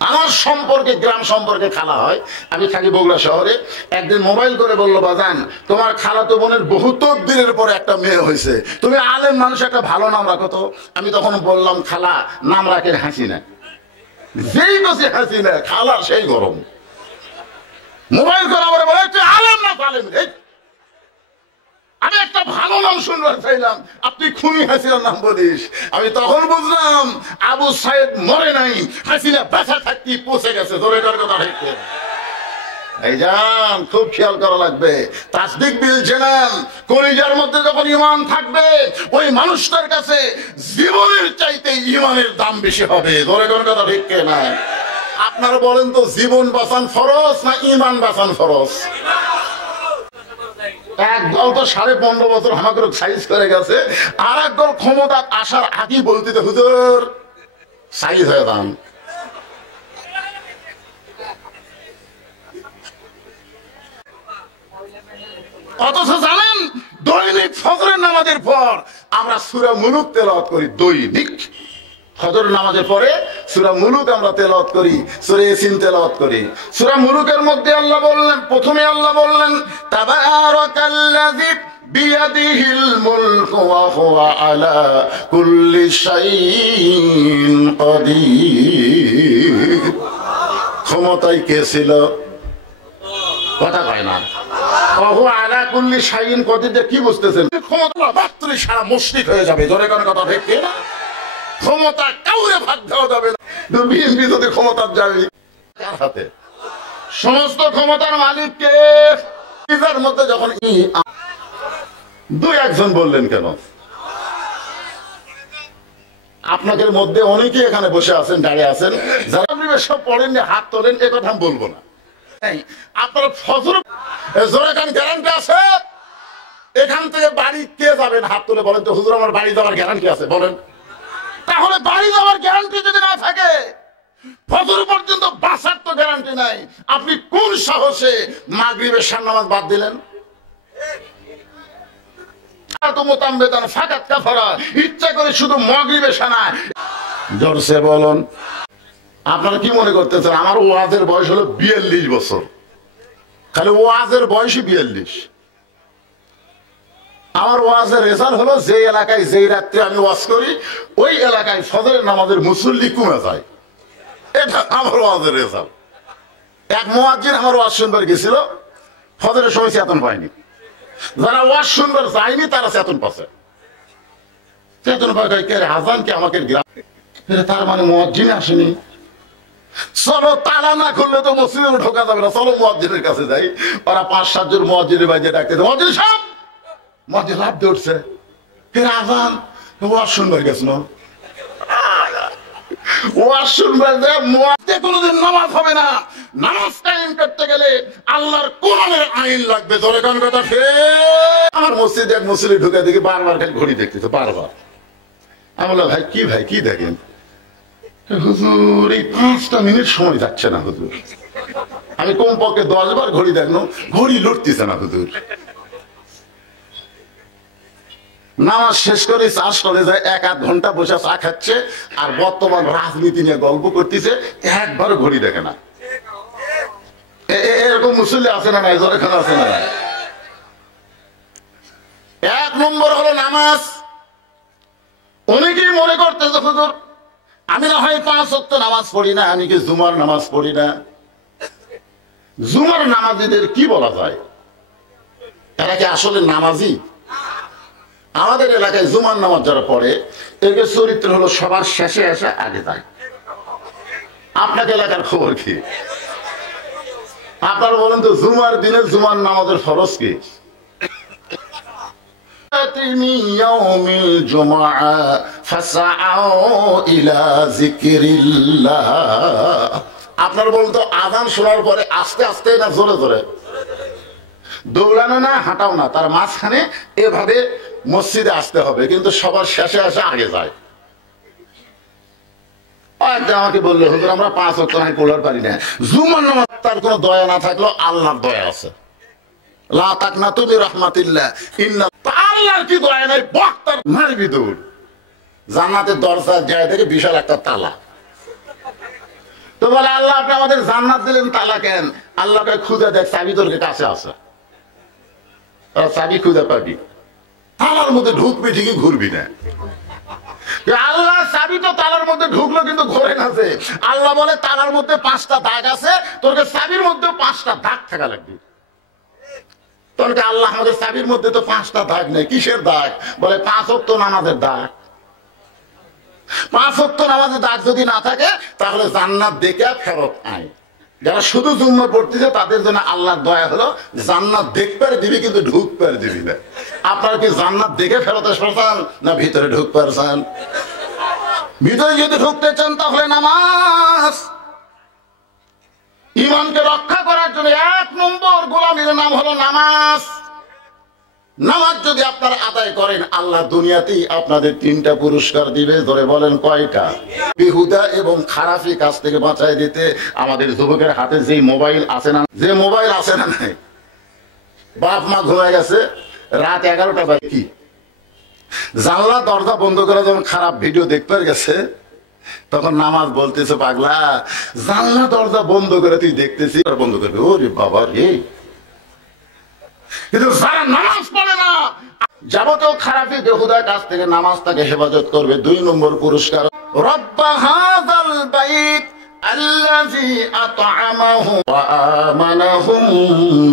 আমার সম্পর্কে গ্রাম সম্পর্কে খালা হয়, আমি থাকি বগুড়া শহরে। একদিন মোবাইল করে বললো, বাজান তোমার খালাতো বোনের 72 দিনের পরে একটা মেয়ে হয়েছে, তুমি আলেম মানুষ একটা ভালো নাম রাখো তো। আমি তখন বললাম, খালা নাম রাখেন হাসিনা। যেই বসে হাসিনা, খালা সেই গরম। মোবাইল করে আমার বলে, তুই আলেম না আলেম? আমি একটা ভালো নাম শুনবার চাইলাম, আপনি খুনি হাসিনার নাম বলিস। আমি তখন বুঝলাম আবু সাইদ মরে নাই, হাসিনা বেঁচে থাকতে পৌঁছে গেছে। ধরে কথা হইতে এই যান, খুব খেয়াল করা লাগবে। তাসদীক বিল জানান, কলিজার মধ্যে যখন ঈমান থাকবে ওই মানুষটার কাছে জীবনের চাইতে ঈমানের দাম বেশি হবে। ধরে কথা ঠিক না? আপনারা বলেন তো, জীবন বাঁচান ফরজ না ঈমান বাঁচান ফরজ? এক দল তো 15.5 বছর আমাকে সাইজ করে গেছে, আর এক দল ক্ষমতা আসার আগে বলতে, হুজুর সাইজ হয়ে দাম। অথচ জানেন দৈনিক ফজরের নামাজের পর আমরা সূরা মুলুক তেলাওয়াত করি। দৈনিক ফজরের নামাজের পরে সূরা মুলুক আমরা তেলাওয়াত করি, সূরা ইয়াসিন তেলাওয়াত করি। সূরা মুলুকের মধ্যে আল্লাহ বললেন, প্রথমে আল্লাহ বললেন, তাবারাকাল্লাযী বিয়াদিহিল মুলকু ওয়া হুয়া আলা কুল্লি শাইইন কাদির। ক্ষমতায় কে ছিল? কথা কয় না। ওয়া হুয়া আলা কুল্লি শাইইন কাদির কি বুঝতেছেন? ক্ষমতা মাত্রই সারা মুশরিক হয়ে যাবে। জোরে কোন কথা ঠিক কি না? ক্ষমতা কাউরে ভাগ দেওয়া যাবে না। বিএনপি যদি ক্ষমতার যাবে কার হাতে? সমস্ত ক্ষমতার মালিক কে? নিজের মধ্যে যখন দুই একজন বললেন কেন? আপনাদের মধ্যে অনেকেই এখানে বসে আছেন, দাঁড়িয়ে আছেন, যারা সব পড়েননি হাত তোলেন, এ কথা আমি বলবো না। আপনার ফজর জোরে কান গ্যারান্টি আছে? এখান থেকে বাড়ি কে যাবেন হাত তুলে বলেন তো? হুজুর আমার বাড়ি যাওয়ার গ্যারান্টি আছে বলেন। তাহলে বাড়ি যাওয়ার গ্যারান্টি যদি না থাকে, ফজর পর্যন্ত বাঁচার তো গ্যারান্টি নাই। আপনি কোন সাহসে মাগরিবের শান নামাজ বাদ দিলেন? ইচ্ছা করে শুধু মাগরিবের শানা জোরসে বলুন। আপনারা কি মনে করতেছেন আমার ওয়াজের বয়স হলো 42 বছর? খালি ওয়াজের বয়সই 42। আমার ওয়াজের রেজাল্ট হলো যে এলাকায় যেই রাত্রে আমি ওয়াজ করি ওই এলাকায় ফজরের নামাজের মুসল্লি কমে যায়। এটা আমার ওয়াজের রেজাল্ট। এক মুয়াজ্জিন আমার ওয়াজ শুনবার গেছিল, ফজরের সময় চেতন পায়নি। যারা ওয়াজ শুনবার যায়নি তারা চেতন পাচ্ছে। চেতন পায় আজান কি আমাকে তার মানে মুয়াজ্জিন আসেনি। চলো তালা না খুললে তো মসজিদে ঢোকা যাবে না, চলো মুয়াজ্জিনের কাছে যাই। ওরা ৫-৭ জন মুয়াজ্জিনের বাইরে ডাকতেছে, মুয়াজ্জিন সাহেব। মুয়াজ্জিন লাফ দিয়ে উঠছে, আজান ওয়াজ শুনবার গেছ না? ওয়াজ শুনবার যে মুয়াজ্জিন কোনোদিন নামাজ হবে না। নামাজ কায়েম করতে গেলে আল্লাহর কোরআনের আইন লাগবে। জোরে কোন কথা ঠিক? আমার মসজিদে এক মুসল্লি ঢুকে দেখি বারবার খালি ঘড়ি দেখতেছে, বারবার। আমি বললাম ভাই কি দেখেন? হুজুর এই 5টা মিনিট সময় যাচ্ছে না হুজুর। আমি কমপক্ষে 10 বার ঘড়ি দেখলাম, ঘড়ি লড়তেছে না হুজুর। নামাজ শেষ করে চা স্টলে যায়, 1-8 ঘন্টা বসে চা খাচ্ছে আর বর্তমান রাজনীতি নিয়ে গল্প করতেছে, একবারও ঘড়ি দেখে না। এরকম মুসল্লি আছে না নাই? জোরেখানে আছে না? 1 নম্বর হলো নামাজ। অনেকেই মনে করতেছে হুজুর আমি না হয় 5 ওয়াক্ত নামাজ পড়ি না, আমি কি জুমার নামাজ পড়ি না? জুমার নামাজিদের কি বলা যায়? এরা কি আসলে নামাজি? আমাদের এলাকায় জুমার নামাজ যারা পড়ে এদের চরিত্র হলো সবার শেষে এসে আগে যায়। আপনাকে এলাকার খবর কি? আপনারা বলেন তো জুমার দিনে জুমার নামাজের ফরজ কি? আপনারা বলুন তো আযান শোনার পরে আস্তে আস্তে না জোরে জোরে? দৌড়ানো না, হাঁটাও না, তার মাঝখানে এভাবে মসজিদে আসতে হবে, কিন্তু সবার শেষে আসে আগে যায়। আমাকে বললো হুজুর আমরা 5 ওয়াক্ত নামাজ পড়তে পারি না। জুমার নামাজ তার কোনো দয়া না থাকলেও আল্লাহর দয়া আছে। লা তাকনাতু মির রাহমাতিল্লাহ, ইন্না আল্লাহর কি দয়া নাই, বক্তার মারবি দৌড়। জান্নাতের দরজা যায় দেখে বিশাল একটা তালা। তো বলে আল্লাহ আপনি আমাদের জান্নাত দিলেন, তালা কেন? আল্লাহকে খুঁজে দেখ, চাবি তোর কাছে আছে, চাবি খুঁজে পাবি। তালার মধ্যে ঢুকবি ঠিকই, ঘুরবি না। আল্লাহ চাবি তো তালার মধ্যে ঢুকলো কিন্তু ঘোরে না। আল্লাহ বলে তালার মধ্যে 5টা দাগ আছে, তোর চাবির মধ্যে 5টা দাগ থাকা লাগবে। তোর আল্লাহ আমাদের চাবির মধ্যে তো 5টা দাগ নেই। কিসের দাগ? বলে 5 ওয়াক্ত নামাজের দাগ। 5 ওয়াক্ত নামাজের দাগ যদি না থাকে তাহলে জান্নাত দেখে ফেরত আয়। যারা শুধু জুম্মা পড়তেছে তাদের জন্য আল্লাহর দয়া হলো জান্নাত দেখতে দিবি কিন্তু ঢুকতে দিবি না। আপনারা কি জান্নাত দেখে ফেরত আসবেন না ভিতরে ঢুকতে পারছেন? ভিতরে যদি ঢুকতে চান তাহলে নামাজ। ঈমানকে রক্ষা করার জন্য 1 নম্বর গোলামীর নাম হলো নামাজ। নামাজ যদি আপনারা আদায় করেন আল্লাহ দুনিয়াতেই আপনাদের 3টা পুরস্কার দিবে। ধরে বলেন কয়টা? বেহুদা এবং খারাপি কাজ থেকে বাঁচাই দিতে আমাদের যুবকের হাতে যে মোবাইল আছে না, যে মোবাইল আছে না নাই, বাপ মা ঘুমায় গেছে, রাত 11টা বাজে, কি জানলা দরজা বন্ধ করে যখন খারাপ ভিডিও দেখতে গেছে তখন নামাজ বলতেছে পাগলা জানলা দরজা বন্ধ করে তুই দেখতেছিস, বন্ধ করবে। ওরে বাবা রে, কিন্তু যারা নামাজ পড়ে না, যাবতীয় খারাপি বেহুদা কাজ থেকে নামাজ তাকে হেফাজত করবে। 2 নম্বর পুরস্কার, রব্বা হাযাল বাইত আল্লাযী আত'আমাহুম ওয়া আমানাহুম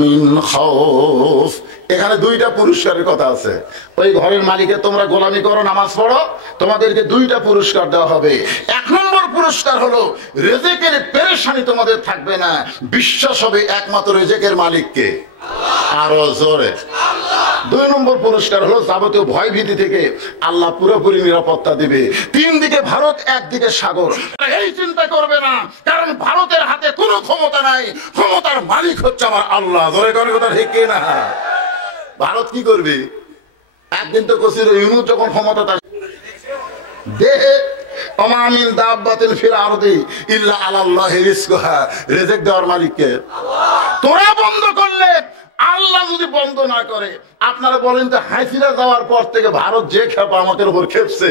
মিন খাউফ। এখানে 2টা পুরস্কারের কথা আছে। ওই ঘরের মালিকের তোমরা গোলামি করো, নামাজ পড়ো, তোমাদেরকে 2টা পুরস্কার দেওয়া হবে। 1 নম্বর পুরস্কার হলো রিজিকের পেরেশানি তোমাদের থাকবে না, বিশ্বাস হবে একমাত্র রিজিকের মালিককে, আরো জোরে আল্লাহ। 2 নম্বর পুরস্কার হলো যাবতীয় ভয় ভীতি থেকে আল্লাহ পুরোপুরি নিরাপত্তা দিবে। 3 দিকে ভারত, একদিকে সাগর, এই চিন্তা করবে না, কারণ ভারতের হাতে কোনো ক্ষমতা নাই, ক্ষমতার মালিক হচ্ছে আমার আল্লাহ। জোরে করে কথা ঠিক না? ভারত কি করবে? একদিন তো কছিল ইউনুস যখন ক্ষমতা তার দেহে অমামিন দাব্বাতিন ফিল আরদি ইল্লা আলাল্লাহি রিজকুহা, রিজিক দেওয়ার মালিককে। তোরা বন্ধ করলে আল্লাহ যদি বন্ধ না করে, আপনারা বলেন তো হাসিনা যাওয়ার পর থেকে ভারত যে খেপা আমাদের উপর খেপছে,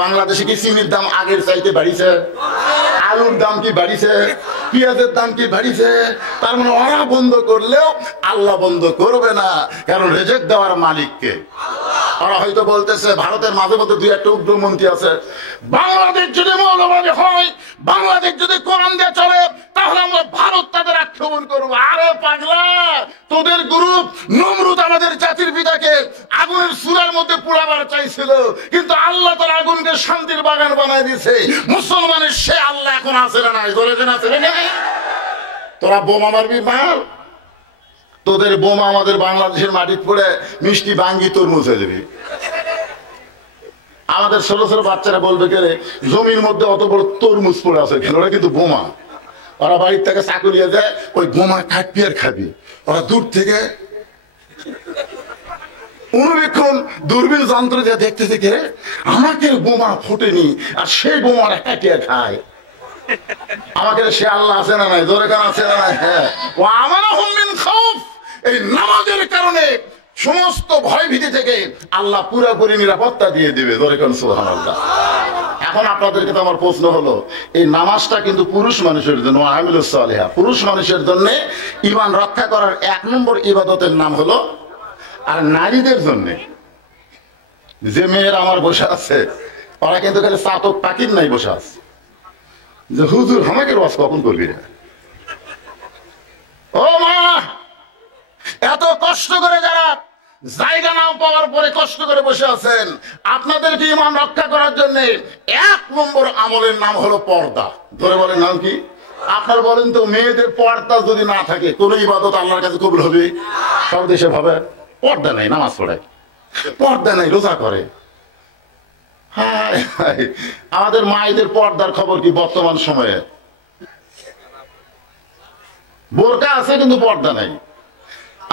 বাংলাদেশে কি চিনির দাম আগের চাইতে বাড়িছে? আলুর দাম কি বাড়িছে? পেঁয়াজের দাম কি বাড়িছে? তার মানে ওরা বন্ধ করলেও আল্লাহ বন্ধ করবে না, কারণ রিজিক দেওয়ার মালিককে। ওরা হয়তো বলতেছে, ভারতের মাঝে মধ্যে 2-1টা উগ্রমন্ত্রী আছে, বাংলাদেশ যদি মৌলবাদী হয়, বাংলাদেশ যদি কোরআন দিয়ে চলে, তাহলে আমরা ভারত তাদের আক্রমণ করবো। আরে পাগলা, তোদের গ্রুপ নমরুদ আমাদের জাতির পিতাকে আগুনের চুলার মধ্যে পোড়াবার চাইছিল, কিন্তু আল্লাহ তার আগুনকে শান্তির বাগান বানায় দিয়েছে। মুসলমানের সে আল্লাহ এখন আছে না নাই? বলেছেন আছে না? তোরা বোমা মারবি মার, তোদের বোমা আমাদের বাংলাদেশের মাটির পড়ে মিষ্টি বাঙ্গি তরমুজ হয়ে যাবি। আমাদের ছোট ছোট বাচ্চারা বলবে কে জমির মধ্যে অত বড় তরমুজ পড়ে আছে, ওরা কিন্তু বোমা। ওরা বাড়ির থেকে চাকুলিয়ে যায়, ওই বোমা কাটবি আর খাবি। ওরা দূর থেকে অনুবীক্ষণ দূরবীন যন্ত্র দিয়ে দেখতেছে কে আমাকে বোমা ফোটেনি, আর সেই বোমাটা কাটিয়ে খায়। আমাকে সে আল্লাহ আছে না নাই? জোরে কান আছে না নাই? হ্যাঁ। ও আমানাহুম মিন খাউফ, এই নামাজের কারণে সমস্ত ভয় ভীতি থেকে আল্লাহ পুরোপুরি নিরাপত্তা দিয়ে দিবে। জোরে কান সুবহানাল্লাহ। এখন আপনাদেরকে তো আমার প্রশ্ন হলো, এই নামাজটা কিন্তু পুরুষ মানুষের জন্য, আমিলুস সালিহা, পুরুষ মানুষের জন্য ঈমান রক্ষা করার 1 নম্বর ইবাদতের নাম হলো। আর নারীদের জন্য যে মেয়ের আমার বসে আছে, ওরা কিন্তু খালি চাতক পাখির নাই বসে আছে যে হুজুর আমাকে ওয়াজ কখন করবি না? ও মা, এত কষ্ট করে যারা জায়গা নাও পাওয়ার পরে কষ্ট করে বসে আছেন, আপনাদেরকে ঈমান রক্ষা করার জন্য 1 নম্বর আমলের নাম হলো পর্দা। ধরে বলেন নাম কি? আপনারা বলেন তো, মেয়েদের পর্দা যদি না থাকে কোন ইবাদত আল্লাহর কাছে কবুল হবে? সব দেশে ভাবে পর্দা নাই, নামাজ পড়ে, পর্দা নাই, রোজা করে। আমাদের মায়েদের পর্দার খবর কি বর্তমান সময়ে? বোরকা আছে কিন্তু পর্দা নাই।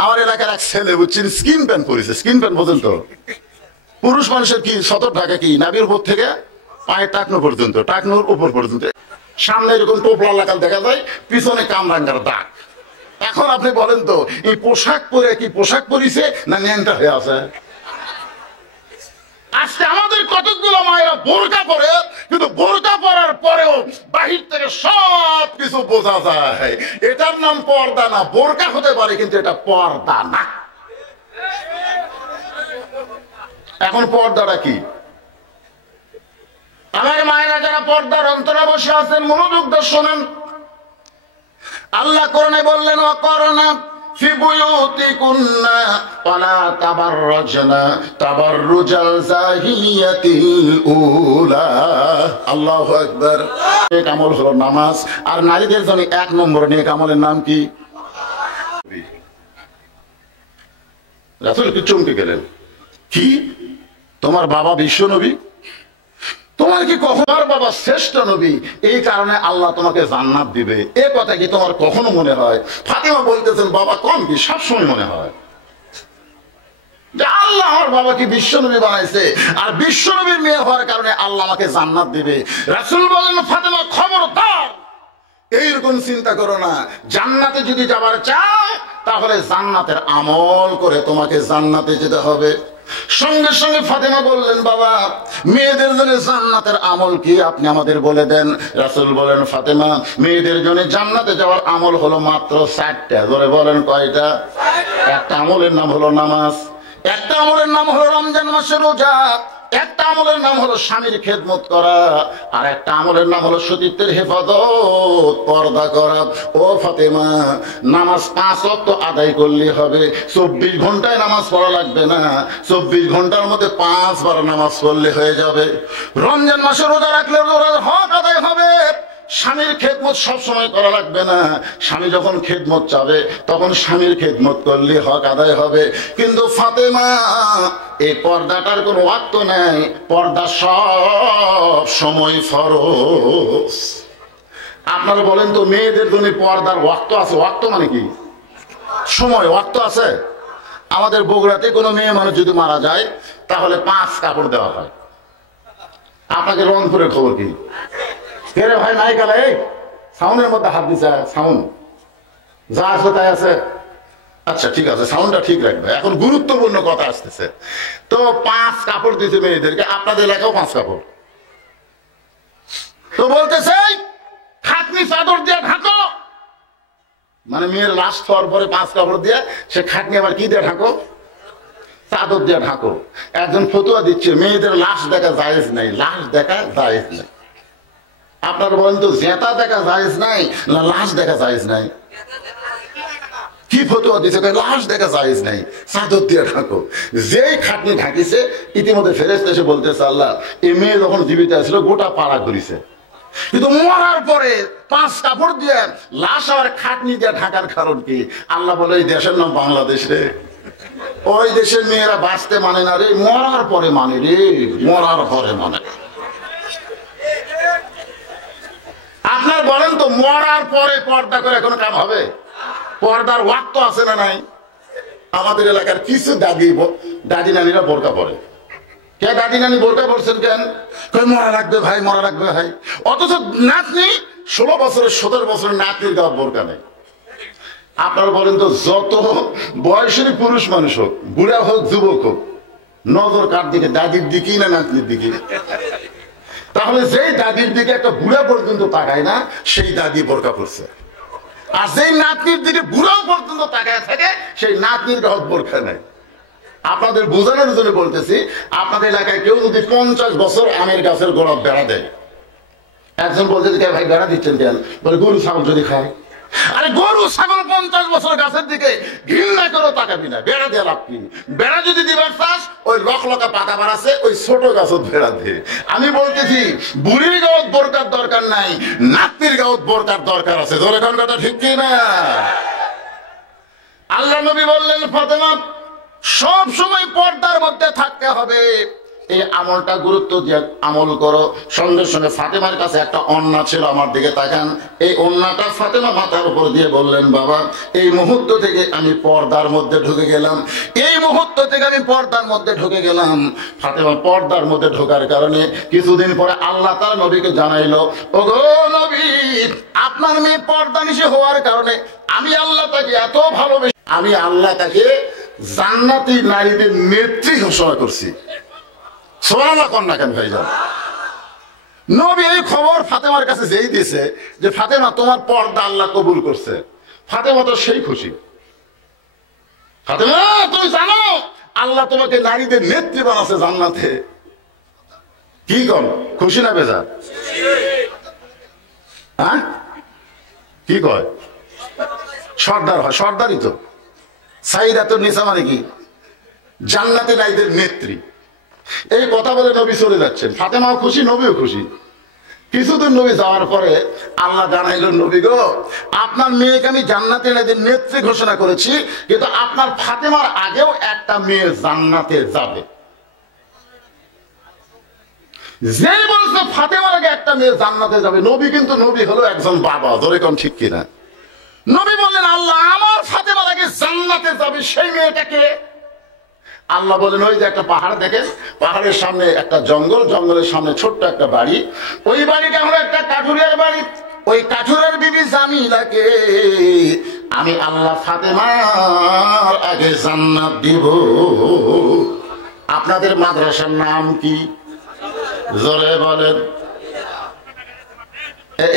আমার এলাকার এক ছেলে বুঝছেন স্কিন প্যান্ট পরেছে। স্কিন প্যান্ট পর্যন্ত পুরুষ মানুষের কি সতর ঢাকা কি নাভির উপর থেকে পায়ের টাকনো পর্যন্ত, টাকনোর উপর পর্যন্ত, সামনে এরকম টোপলা লাগাল দেখা যায়, পিছনে কামরাঙ্গার দাগ। এখন আপনি বলেন তো, এই পোশাক পরে কি পোশাক পরিছে না ন্যাংটা হয়ে আছে? আজকে আমাদের কতগুলো মায়েরা বোরকা পরে, কিন্তু বোরকা পরার পরেও বাহির থেকে সব কিছু বোঝা যায়। এটার নাম পর্দা না। বোরকা হতে পারে কিন্তু এটা পর্দা না। এখন পর্দাটা কি? আমার মায়েরা যারা পর্দার অন্তরে বসে আছেন, মনোযোগ দিয়ে শোনেন। আল্লাহ কোরআনে বললেন, অকরনা ফি বুয়ুতিকুন্না ওয়ালা তাবাররাজনা তাবাররুজাল জাহিলিয়াতিল উলা। আল্লাহু আকবার। নেক আমল হলো নামাজ। আর নারীদের জন্য 1 নম্বর নেক আমলের নাম কি? রাসূল কি চমকে গেলেন, কি তোমার বাবা বিশ্ব নবী? তোমার কি কখনো বাবা শ্রেষ্ঠ নবী, এই কারণে আল্লাহ তোমাকে জান্নাত দিবে, এ কথা কি তোমার কখনো মনে হয়? ফাতিমা বলতেছেন, বাবা কম কি সবসময় মনে হয় যে আল্লাহ আমার বাবাকে বিশ্ব নবী বানাইছে, আর বিশ্ব নবীর মেয়ে হওয়ার কারণে আল্লাহ আমাকে জান্নাত দিবে। রাসূল বলেন, ফাতিমা খবরদার এইরকম চিন্তা করো না। জান্নাতে যদি যাবার চাও, তাহলে জান্নাতের আমল করে তোমাকে জান্নাতে যেতে হবে। সঙ্গে সঙ্গে ফাতেমা বললেন, বাবা মেয়েদের জন্য জান্নাতের আমল কি আপনি আমাদের বলে দেন। রাসূল বলেন, ফাতেমা মেয়েদের জন্য জান্নাতে যাওয়ার আমল হলো মাত্র 4টা। ধরে বলেন কয়টা? একটা আমলের নাম হলো নামাজ, একটা আমলের নাম হলো রমজান মাসের রোজা, একটা আমলের নাম হলো স্বামীর খেদমত করা, আর একটা আমলের নাম হলো সতীত্বের হেফাজত, পর্দা করা। ও ফাতেমা, নামাজ 5 ওয়াক্ত আদায় করলে হবে, 24 ঘন্টায় নামাজ পড়া লাগবে না, 24 ঘন্টার মধ্যে 5 বার নামাজ পড়লে হয়ে যাবে। রমজান মাসে রোজা রাখলে রোজার হক আদায় হবে। স্বামীর খেদমত সব সময় করা লাগবে না, স্বামী যখন খেদমত চাবে তখন স্বামীর খেদমত করলে হক আদায় হবে। কিন্তু ফাতেমা, এই পর্দাটার কোনো ওয়াক্ত নাই, পর্দা সব সময় ফরজ। আপনারা বলেন তো, মেয়েদের জন্য পর্দার ওয়াক্ত আছে? ওয়াক্ত মানে কি? সময়, ওয়াক্ত আছে? আমাদের বগুড়াতে কোনো মেয়ে মানুষ যদি মারা যায় তাহলে 5 কাপড় দেওয়া হয়। আপনাকে রংপুরের খবর কি? রে ভাই নাই গেলে এই সাউন্ডের মধ্যে হাত দিচ্ছে, সাউন্ড যা আছে তাই আছে। আচ্ছা ঠিক আছে, সাউন্ডটা ঠিক রাখবে। এখন গুরুত্বপূর্ণ কথা আসতেছে। তো 5 কাপড় দিতে মেয়েদেরকে, আপনাদের এলাকাও 5 কাপড়। তো বলতেছে খাটনি চাদর দিয়ে ঢাকো, মানে মেয়ের লাশ হওয়ার পরে 5 কাপড় দিয়ে সে খাটনি আবার কি দিয়ে ঢাকো? চাদর দিয়ে ঢাকো। একজন ফতুয়া দিচ্ছে মেয়েদের লাশ দেখা জায়েজ নাই, লাশ দেখা জায়েজ নাই। আপনার বলেন তো, জেতা দেখা জায়েজ নাই না লাশ দেখা জায়েজ নাই? কি ফতুয়া দিচ্ছে? লাশ দেখা জায়েজ নাই, চাদর দিয়ে ঢাকো। যেই খাটনি ঢাকিছে, ইতিমধ্যে ফেরেশতা এসে বলতেছে, আল্লাহ, এই মেয়ে যখন জীবিত ছিল গোটা পাড়া ঘুরিছে, কিন্তু মরার পরে 5 কাপড় দিয়ে লাশ আর খাটনি দিয়ে ঢাকার কারণ কি? আল্লাহ বলে, এই দেশের নাম বাংলাদেশ রে, ওই দেশের মেয়েরা বাঁচতে মানে না রে, মরার পরে মানে রে, মরার পরে মানে। আপনার বলেন তো, মরার পরে পর্দা করে কোনো কাম হবে? পর্দার ওয়াক্ত আছে না নাই? আমাদের এলাকার কিছু দাদি নানিরা বোরকা পরে। কে দাদি নানি বোরকা পড়ছেন কেন? মরা লাগবে ভাই, মরা লাগবে ভাই। অথচ নাতনি 16 বছরের 17 বছরের নাতনির গায়ে বোরকা নেই। আপনারা বলেন তো, যত বয়সের পুরুষ মানুষ হোক, বুড়া হোক যুবক হোক, নজর কার দিকে? দাদির দিকেই না নাতনির দিকে? তাহলে যেই দাদির দিকে একটা বুড়া পর্যন্ত তাকায় না, সেই দাদি বোরকা পড়ছে। আর যেই নাতনির দিকে বুড়াও পর্যন্ত তাকায় থাকে, সেই নাতনির গায়ে বোরকা নাই। আপনাদের বোঝানোর জন্য বলতেছি, আপনাদের এলাকায় কেউ যদি 50 বছর আমের গাছের গোড়া বেড়া দেয়, একজন বলতে ভাই বেড়া দিচ্ছেন কেন? বলে গরু ছাগল যদি খায়। আরে গরু ছাগল 50 বছর গাছের দিকে ঘৃণা করে তাকাবি না, বেড়া দিয়ে লাভ কি? বেড়া যদি দিবার চাস, ওই লকলকা পাতা বাড়াচ্ছে, ওই ছোট গাছত বেড়া দিয়ে। আমি বলতেছি, বুড়ির গাঁত বোরকার দরকার নাই, নাতির গাঁত বোরকার দরকার আছে। ধরে কোন কথা ঠিক কি না? আল্লাহ নবী বললেন, ফাতেমা, সব সময় পর্দার মধ্যে থাকতে হবে। এই আমলটা গুরুত্ব দিয়ে আমল করো। সঙ্গে সঙ্গে ফাতেমার কাছে একটা ওন্না ছিল, আমার দিকে তাকান। এই ওন্নাটা ফাতেমা মাথার উপর দিয়ে বললেন, বাবা, এই মুহূর্ত থেকে আমি পর্দার মধ্যে ঢুকে গেলাম, এই মুহূর্ত থেকে আমি পর্দার মধ্যে ঢুকে গেলাম। ফাতেমা পর্দার মধ্যে ঢোকার কারণে কিছুদিন পরে আল্লাহ তার নবীকে জানাইলো, ওগো নবী, আপনার মেয়ে পর্দা নিশে হওয়ার কারণে আমি আল্লাহ তাকে এত ভালোবেসে, আমি আল্লাহ তাকে জান্নাতি নারীদের নেত্রী ঘোষণা করছি। সুবহানাল্লাহ কন্যা কেন ভাইজান? নবী এই খবর ফাতেমার কাছে যেই দিয়েছে যে, ফাতেমা, তোমার পর্দা আল্লাহ কবুল করছে, ফাতেমা তো সেই খুশি। ফাতেমা, তুমি জানো আল্লাহ তোমাকে নারীদের নেত্রী বানাচ্ছে জান্নাতে। কি কর, খুশি না বেজার? হ্যাঁ, কি কয়? সর্দার হয়, সর্দারই তো। সাইদাতুন নিসা মানে কি? জান্নাতে নারীদের নেত্রী। এই কথা বলে নবী চলে যাচ্ছেন, ফাতেমাও খুশি, নবীও খুশি। কিছুদিন নবী যাওয়ার পরে আল্লাহ জানাইলেন, নবী গো, আপনার মেয়েকে আমি জান্নাতে নারীদের নেত্রী ঘোষণা করেছি, কিন্তু আপনার ফাতেমার আগেও একটা মেয়ে জান্নাতে যাবে। যেই বলছে ফাতেমার আগে একটা মেয়ে জান্নাতে যাবে, নবী কিন্তু নবী হলো একজন বাবা। ধরে কোন ঠিক কিনা? নবী বললেন, আল্লাহ, আমার ফাতেমার আগে জান্নাতে যাবে সেই মেয়েটাকে। আল্লাহ বলেন, ওই যে একটা পাহাড় দেখেন, পাহাড়ের সামনে একটা জঙ্গল, জঙ্গলের সামনে ছোট্ট একটা বাড়ি, ওই বাড়িটা হলো একটা কাঠুরের বাড়ি। ওই কাঠুরের বিবি জামিলাকে আমি আল্লাহ ফাতেমার আগে জান্নাত দিব। আপনাদের মাদ্রাসার নাম কি? জোরে বলেন।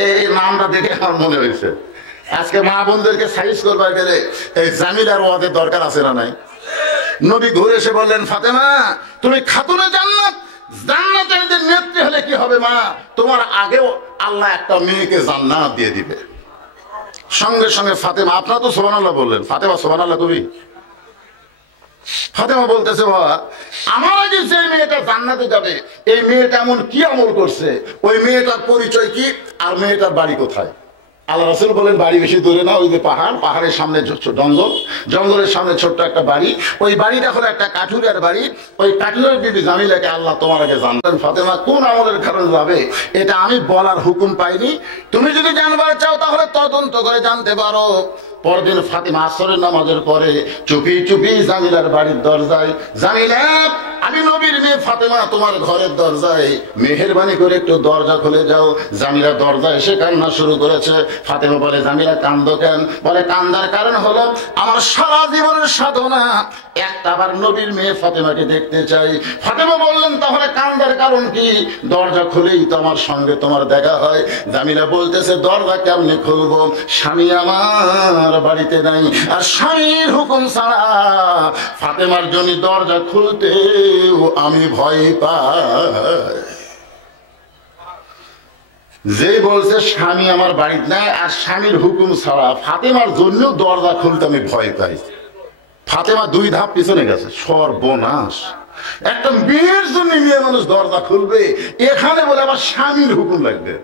এই নামটা দেখে আমার মনে হয়েছে আজকে মা বোনদেরকে সাইজ করবার গেলে এই জামিলার ওয়াদের দরকার আছে না নাই? নবী ঘুরে এসে বললেন, ফাতেমা তুমি খাতুনে জান্নাত, জান্নাতের নেত্রী হলে কি হবে মা, তোমার আগেও আল্লাহ একটা মেয়েকে জান্নাত দিয়ে দিবে। সঙ্গে সঙ্গে ফাতেমা, আপনারা তো সুবহানাল্লাহ বললেন, ফাতেমা সুবহানাল্লাহ কবি। ফাতেমা বলতেছে, বাবা আমার আগে যে মেয়েটা জান্নাতে যাবে এই মেয়েটা এমন কি আমল করছে, ওই মেয়েটার পরিচয় কি, আর মেয়েটার বাড়ি কোথায়? আল্লাহ রাসূল বলেন, বাড়ি বেশি দূরে না, ওই যে পাহাড়, পাহাড়ের সামনে জঙ্গল, জঙ্গলের সামনে ছোট্ট একটা বাড়ি, ওই বাড়িটা হলো একটা কাঠুরের বাড়ি, ওই কাঠুরের বিবি জামিলাকে আল্লাহ তোমার আগে জানতেন। ফাতেমা কোন আমলের কারণে যাবে এটা আমি বলার হুকুম পাইনি, তুমি যদি জানবার চাও তাহলে তদন্ত করে জানতে পারো। পরদিন ফাতেমা আসরের নামাজের পরে চুপি চুপি জামিলার বাড়ির দরজায়, জামিলা আমি নবীর মেয়ে ফাতেমা তোমার ঘরের দরজায়, মেহেরবানি করে একটু দরজা খুলে যাও। জামিলা দরজা এসে কান্না শুরু করেছে। ফাতেমা বলে, জামিলা কান্দো কেন? বলে, কান্দার কারণ হলো আমার সারা জীবনের সাধনা একটাবার নবীর মেয়ে ফাতেমাকে দেখতে চাই। ফাতেমা বললেন, তাহলে কান্দার কারণ কি? দরজা খুলেই তো আমার সঙ্গে তোমার দেখা হয়। জামিলা বলতেছে, দরজা কেমনে খুলবো, স্বামী আমার বাড়িতে নাই, আর স্বামীর হুকুম ছাড়া ফাতেমার জন্য দরজা খুলতেও আমি ভয় পাই। যে বলছে স্বামী আমার বাড়িতে নাই আর স্বামীর হুকুম ছাড়া ফাতেমার জন্য দরজা খুলতে আমি ভয় পাই। ফাতেমা দুই ধাপ পিছনে গেছে। সর্বনাশ, একটা মেয়ের জন্য মেয়ে মানুষ দরজা খুলবে, এখানে বলে আবার স্বামীর হুকুম লাগবে।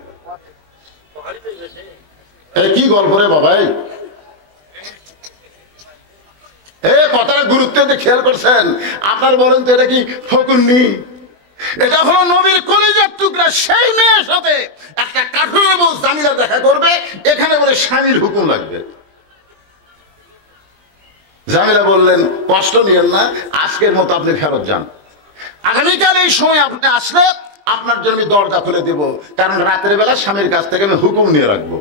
কি গল্প রে বাবাই, কথাটা গুরুত্ব দিয়ে খেয়াল করছেন? আপনার বলেন তো এটা কি ফকুন্নি? এটা হলো নবীর কলিজার টুকরা, সেই মেয়ের সাথে একটা কাঠুরে বউ জামিলা দেখা করবে, এখানে বলে স্বামীর হুকুম লাগবে। জামিলা বললেন, কষ্ট নিয়েন না, আজকের মতো আপনি ফেরত যান, আগামীকাল এই সময় আপনি আসলে আপনার জন্য দরজা খুলে দেব, কারণ রাতের বেলা স্বামীর কাছ থেকে আমি হুকুম নিয়ে রাখবো।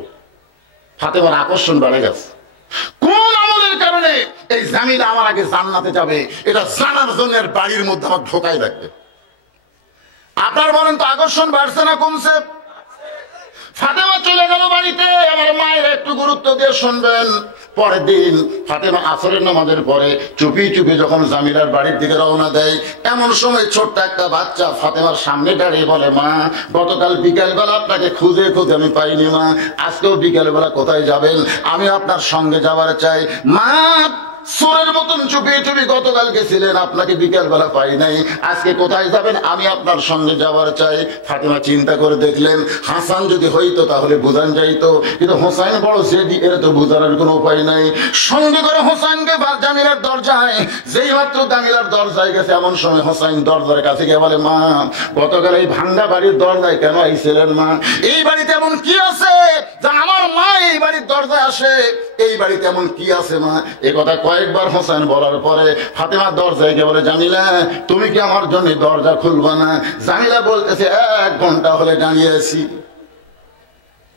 ফাতেমার আকর্ষণ বেড়ে গেছে। কোন আমলের কারণে এই জামিলা আমার আগে জান্নাতে যাবে এটা জানার জন্য বাড়ির মধ্যে আমার ঢোকাই লাগবে। আপনার বলেন তো আকর্ষণ বাড়ছে না কমছে? ফাতেমা চলে গেল বাড়িতে। আমার মায়ের একটু গুরুত্ব দিয়ে শুনবেন। পরের দিন ফাতেমা আসরের নামাজের পরে চুপি চুপি যখন জামিলার বাড়ির দিকে রওনা দেয়, এমন সময় ছোট্ট একটা বাচ্চা ফাতেমার সামনে দাঁড়িয়ে বলে, মা গতকাল বিকালবেলা আপনাকে খুঁজে খুঁজে আমি পাইনি মা, আজকেও বিকালবেলা কোথায় যাবেন? আমি আপনার সঙ্গে যাবার চাই। মা সোরের মতন চুপি চুপি গতকাল গেছিলেন, আপনাকে বিকাল বেলা পাই নাই, আজকে কোথায় যাবেন? আমি আপনার সঙ্গে যাওয়ার চাই। ফাতেমা চিন্তা করে দেখলেন, হাসান যদি হইতো তাহলে বুঝান যাইতো, কিন্তু হোসাইন বড় জেদি, এর তো বুঝানোর কোনো উপায় নাই। সঙ্গে করে হোসাইনকে জামিলার দরজায়, যেই মাত্র জামিলার দরজায় গেছে এমন সময় হোসাইন দরজার কাছে গিয়ে বলে, মা গতকাল এই ভাঙ্গা বাড়ির দরজায় কেন আইছিলেন মা? এই বাড়িতে এমন কি আছে যা আমার মা এই বাড়ির দরজায় আসে? এই বাড়িতে এমন কি আছে মা? এ কথা কয়েকবার হোসেন বলার পরে ফাতেমা দরজায় গিয়ে বলে, জামিলা তুমি কি আমার জন্য দরজা খুলবা না? জামিলা বলতেছে, 1 ঘন্টা হলে দাঁড়িয়ে আছি,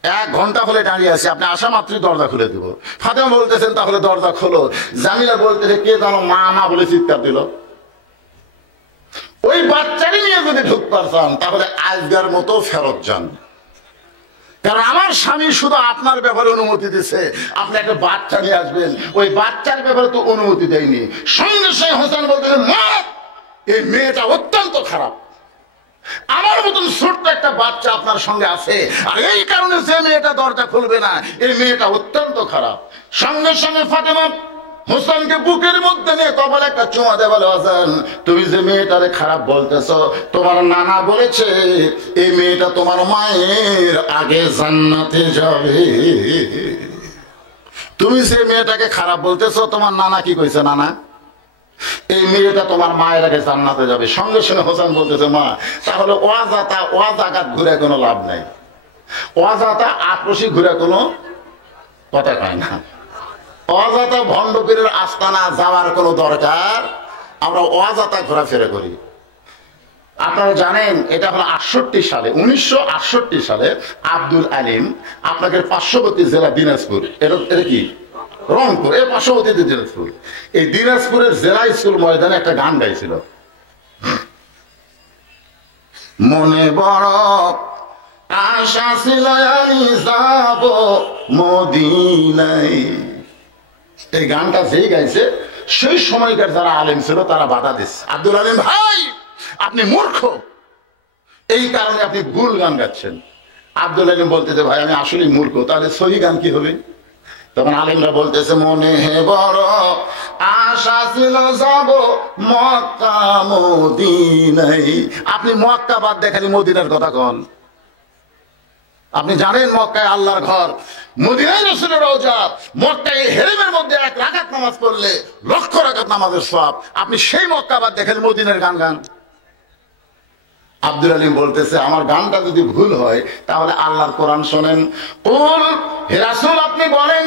1 ঘন্টা হলে দাঁড়িয়ে আছি, আপনি আসা মাত্রই দরজা খুলে দেবো। ফাতেমা বলতেছেন, তাহলে দরজা খোলো। জামিলা বলতেছে, কে জানো মা মা বলে চিৎকার দিল। ওই বাচ্চারই নিয়ে যদি ঢুকতে চান তাহলে আজকের মতো ফেরত যান, কারণ আমার স্বামী শুধু আপনার ব্যাপারে অনুমতি দিছে, আপনি একটা বাচ্চা নিয়ে আসবেন, ওই বাচ্চার ব্যাপারে তো অনুমতি দেয়নি। সঙ্গে সঙ্গে হোসেন বলতেছেন, মা এই মেয়েটা অত্যন্ত খারাপ, আমার মতন ছোট্ট একটা বাচ্চা আপনার সঙ্গে আছে, আর এই কারণে যে মেয়েটা দরজা খুলবে না, এই মেয়েটা অত্যন্ত খারাপ। সঙ্গে সঙ্গে ফাতেমা হোসেনকে বুকের মধ্যে নিয়ে কপালে একটা চুমা দেয়, বলে, হাসান তুমি যে মেয়েটারে খারাপ বলতেছ, তোমার নানা বলেছে এই মেয়েটা তোমার মায়ের আগে জান্নাতে যাবে। তুমি যে মেয়েটাকে খারাপ বলতেছ, তোমার নানা কি কইছে? নানা এই মেয়েটা তোমার মায়ের আগে জান্নাতে যাবে। সঙ্গে সঙ্গে হোসেন বলতেছে, মা তাহলে ওয়াজাগাত ঘুরে কোনো লাভ নাই, ওয়াজাতা আক্রোশী ঘুরে কোনো কথা কয় না, অজাতা ভণ্ডপীরের আস্তানা যাওয়ার কোনো দরকার, আমরা অজাতা ঘোরাফেরা করি। আপনারা জানেন এটা হলো 68 সালে, 1968 সালে আব্দুল আলিম আপনাকে পার্শ্ববর্তী জেলা দিনাজপুর, এটা কি রংপুর, এই পার্শ্ববর্তী দিনাজপুর, এই দিনাজপুরের জেলা স্কুল ময়দানে একটা গান গাইছিল, মনে বড় আশা ছিল আমি যাব মদিনায়। এই গানটা যেই গাইছে সেই সময়কার যারা আলেম ছিল তারা বাধা দিচ্ছে, আব্দুল আলিম ভাই আপনি মূর্খ, এই কারণে আপনি ভুল গান গাচ্ছেন। আব্দুল আলিম বলতেছে ভাই আমি আসলে মূর্খ, তাহলে সহি গান কি হবে? তখন আলিমরা বলতেছে মনে হে বড় আশা ছিল যাব মক্কা মদিনায়। আপনি মক্কা বাদ দেখালি মদিনার কথা কন। আপনি জানেন মক্কায় আল্লাহর ঘর, মদিনায় রাসূলের রওজা, মক্কায় হেরেমের মধ্যে 1 রাকাত নামাজ পড়লে 1,00,000 রাকাত নামাজের সওয়াব। আপনি সেই মক্কা বাদ দেখালি মদিনার গান গান। আব্দুল আলিম বলতেছে আমার গানটা যদি ভুল হয় তাহলে আল্লাহর কোরআন শোনেন। কুল হে রাসূল আপনি বলেন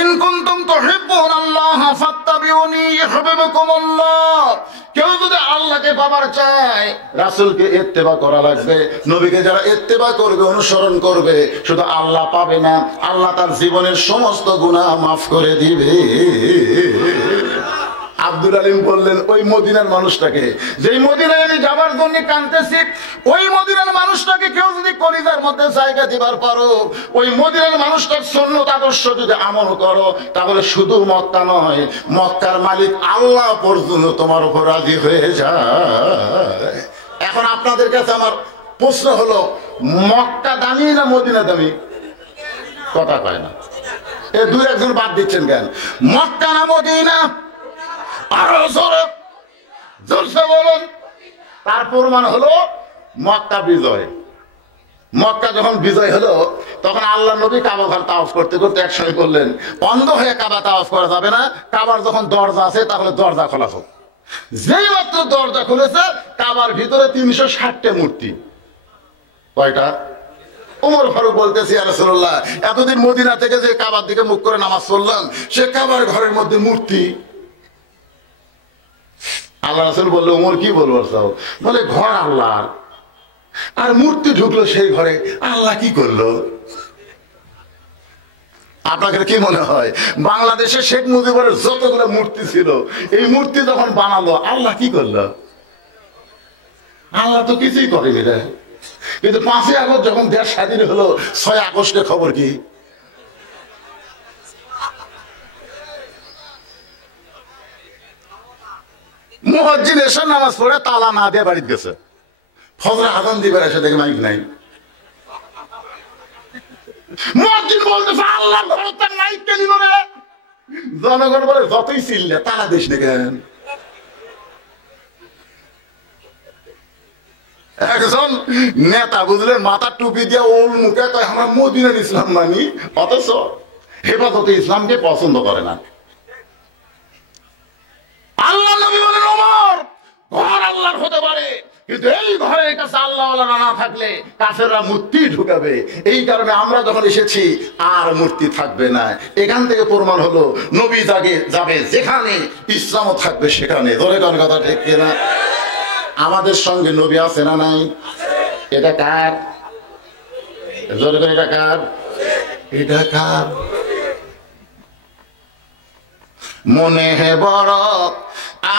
ইন কুনতুম তুহিব্বুনাল্লাহ ফাত্তাবিউনি ইউহিব্বুকুমুল্লাহ। কেউ যদি আল্লাহকে পাবার চায় রাসূলকে ইত্তেবা করা লাগবে। নবীকে যারা ইত্তেবা করবে অনুসরণ করবে শুধু আল্লাহ পাবে না, আল্লাহ তার জীবনের সমস্ত গুনাহ মাফ করে দিবে। আব্দুল আলিম বললেন ওই মদিনার মানুষটাকে, যেই মদিনায় আমি যাবার জন্য কাঁদতেছি, ওই মদিনার মানুষটাকে কেউ যদি কলিজার মধ্যে জায়গা দিবার পারো, ওই মদিনার মানুষটার সুন্নত আদর্শ যদি আমল করো, তাহলে শুধু মক্কা নয় মক্কার মালিক আল্লাহ পর্যন্ত তোমার উপর রাজি হয়ে যায়। এখন আপনাদের কাছে আমার প্রশ্ন হলো মক্কা দামি না মদিনা দামি? কথা কয় না, এ 2-1 জন বাদ দিচ্ছেন কেন? মক্কা না মদিনা? আরো জোরে জোরসে বলুন। তার প্রমাণ হলো মক্কা বিজয়। মক্কা যখন বিজয় হলো তখন আল্লাহ নবী কাবা ঘর তাওয়াফ করতে করতে একসময় করলেন অন্ধ হয়ে কাবা তাওয়াফ করা যাবে না, কাবার যখন দরজা আছে তাহলে দরজা খোলা হোক। যেই মাত্র দরজা খুলেছে কাবার ভিতরে 360টা মূর্তি। কয়টা? ওমর ফারুক বলতেছে ইয়া রাসূলুল্লাহ এতদিন মদিনা থেকে যে কাবার দিকে মুখ করে নামাজ পড়লাম সে কাবার ঘরের মধ্যে মূর্তি। আল্লাহ রাসূল বললো ওমর কি বলবো চাও? বলে ঘর আল্লাহর আর মূর্তি ঢুকলো সেই ঘরে, আল্লাহ কি করলো? আপনাদের কি মনে হয় বাংলাদেশে শেখ মুজিবের যতগুলো মূর্তি ছিল এই মূর্তি যখন বানালো আল্লাহ কি করলো? আল্লাহ তো কিছুই করেনি রে। কিন্তু 5ই আগস্ট যখন দেশ স্বাধীন হলো 6 আগস্টের খবর কি? মুয়াজ্জিন এসে নামাজ পড়ে তালা না দিয়ে বাড়িতে গেছে, ফজর আযান দিবার এসে দেখে মাইক নাই। মুয়াজ্জিন বলতেছে আল্লাহর ঘরে তার মাইক কে দিল রে? জনগণ বলে যতই চিল্লে তালা দিস না কেন? একজন নেতা বুঝলেন মাথা টুপি দিয়ে ওর মুখে কয় আমরা মদিনার ইসলাম মানি, অথচ হেফাজতে ইসলামকে পছন্দ করে না। আল্লাহ নবী বলেন ওমর ঘর আল্লাহর হতে পারে কিন্তু এই ঘরের কাছে আল্লাহ না থাকলে কাফেররা মূর্তি ঢুকাবে। এই কারণে আমরা যখন এসেছি আর মূর্তি থাকবে না। এখান থেকে প্রমাণ হলো নবী যাবে যেখানে ইসলামও থাকবে সেখানে। ধরে কোন কথা ঠিক কিনা? আমাদের সঙ্গে নবী আছে না নাই? এটা কার? জোরে করে এটা কার? এটা কার? মনে হে বড়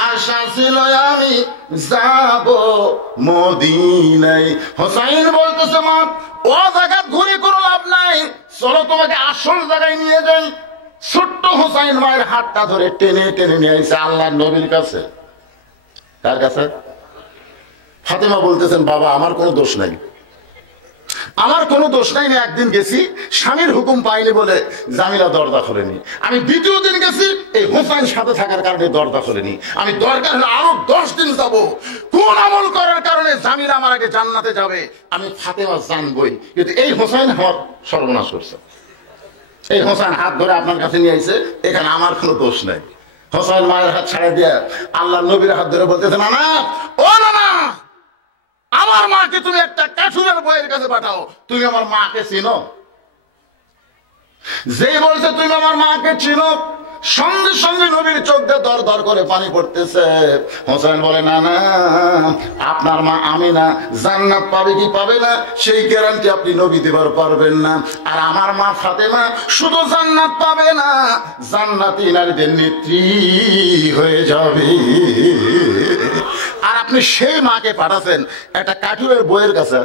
আশা ছিল আমি যাব মদিনায়। হোসাইন বলতেছে মা ও জায়গা ঘুরে কোনো লাভ নাই, চলো তোমাকে আসল জায়গায় নিয়ে যাই। ছোট্ট হোসাইন মায়ের হাতটা ধরে টেনে টেনে নিয়ে আইছে আল্লাহর নবীর কাছে। কার কাছে? ফাতেমা বলতেছেন বাবা আমার কোনো দোষ নাই, আমার কোনো দোষ নাই। একদিন গেছি স্বামীর হুকুম পাইনি বলে জামিলা দরজা খোলেনি। আমি দ্বিতীয় দিন গেছি এই হোসাইন সাথে থাকার কারণে দরজা খোলেনি। আমি দরকার হলে আরো 10 দিন যাবো। কোন আমল করার কারণে জামিলা আমার আগে জান্নাতে যাবে আমি ফাতেমা জানবই, কিন্তু এই হোসাইন আমার সর্বনাশ করছে। এই হোসাইন হাত ধরে আপনার কাছে নিয়ে আইছে, এখানে আমার কোনো দোষ নাই। হোসাইন মায়ের হাত ছাড়া দিয়ে আল্লাহ নবীর হাত ধরে বলতেছে না না ও না না আমার মাকে তুমি একটা কাঠুরের বইয়ের কাছে পাঠাও। তুমি আমার মাকে চিনো? যে বলছে তুমি আমার মাকে চিনো সঙ্গে সঙ্গে নবীর চোখ দিয়ে দর দর করে পানি পড়তেছে। হোসেন বলে না না আপনার মা আমিনা জান্নাত পাবে কি পাবে না সেই গ্যারান্টি আপনি নবী দেবার পারবেন না। আর আমার মা ফাতেমা শুধু জান্নাত পাবে না, জান্নাতি নারীদের নেত্রী হয়ে যাবে। আর আপনি সেই মাকে পাঠাচ্ছেন একটা কাঠুরের বইয়ের কাছে।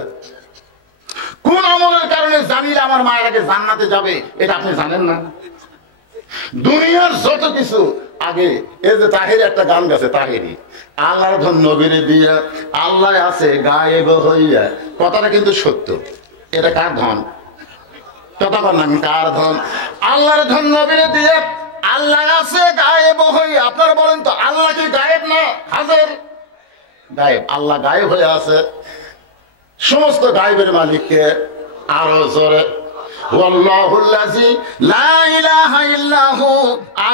কোন আমলের কারণে জামিলা আমার মায়ের আগে জান্নাতে যাবে এটা আপনি জানেন না? দুনিয়ার যত কিছু আগে, এই যে তাহেরি একটা গান গাছে, তাহেরি, আল্লাহর ধন নবীরে দিয়া আল্লাহ আছে গায়েব হইয়া, কথাটা কিন্তু সত্য। এটা কার ধন? কথা বললাম কার ধন? আল্লাহর ধন নবীরে দিয়ে আল্লাহ আছে গায়েব হইয়া। আপনারা বলেন তো আল্লাহ কি গায়েব না হাজার? গায়েব। আল্লাহ গায়েব হয়ে আছে। সমস্ত গায়েবের মালিককে আরো জোরে ওয়াল্লাহুল্লাযী লা ইলাহা ইল্লাহু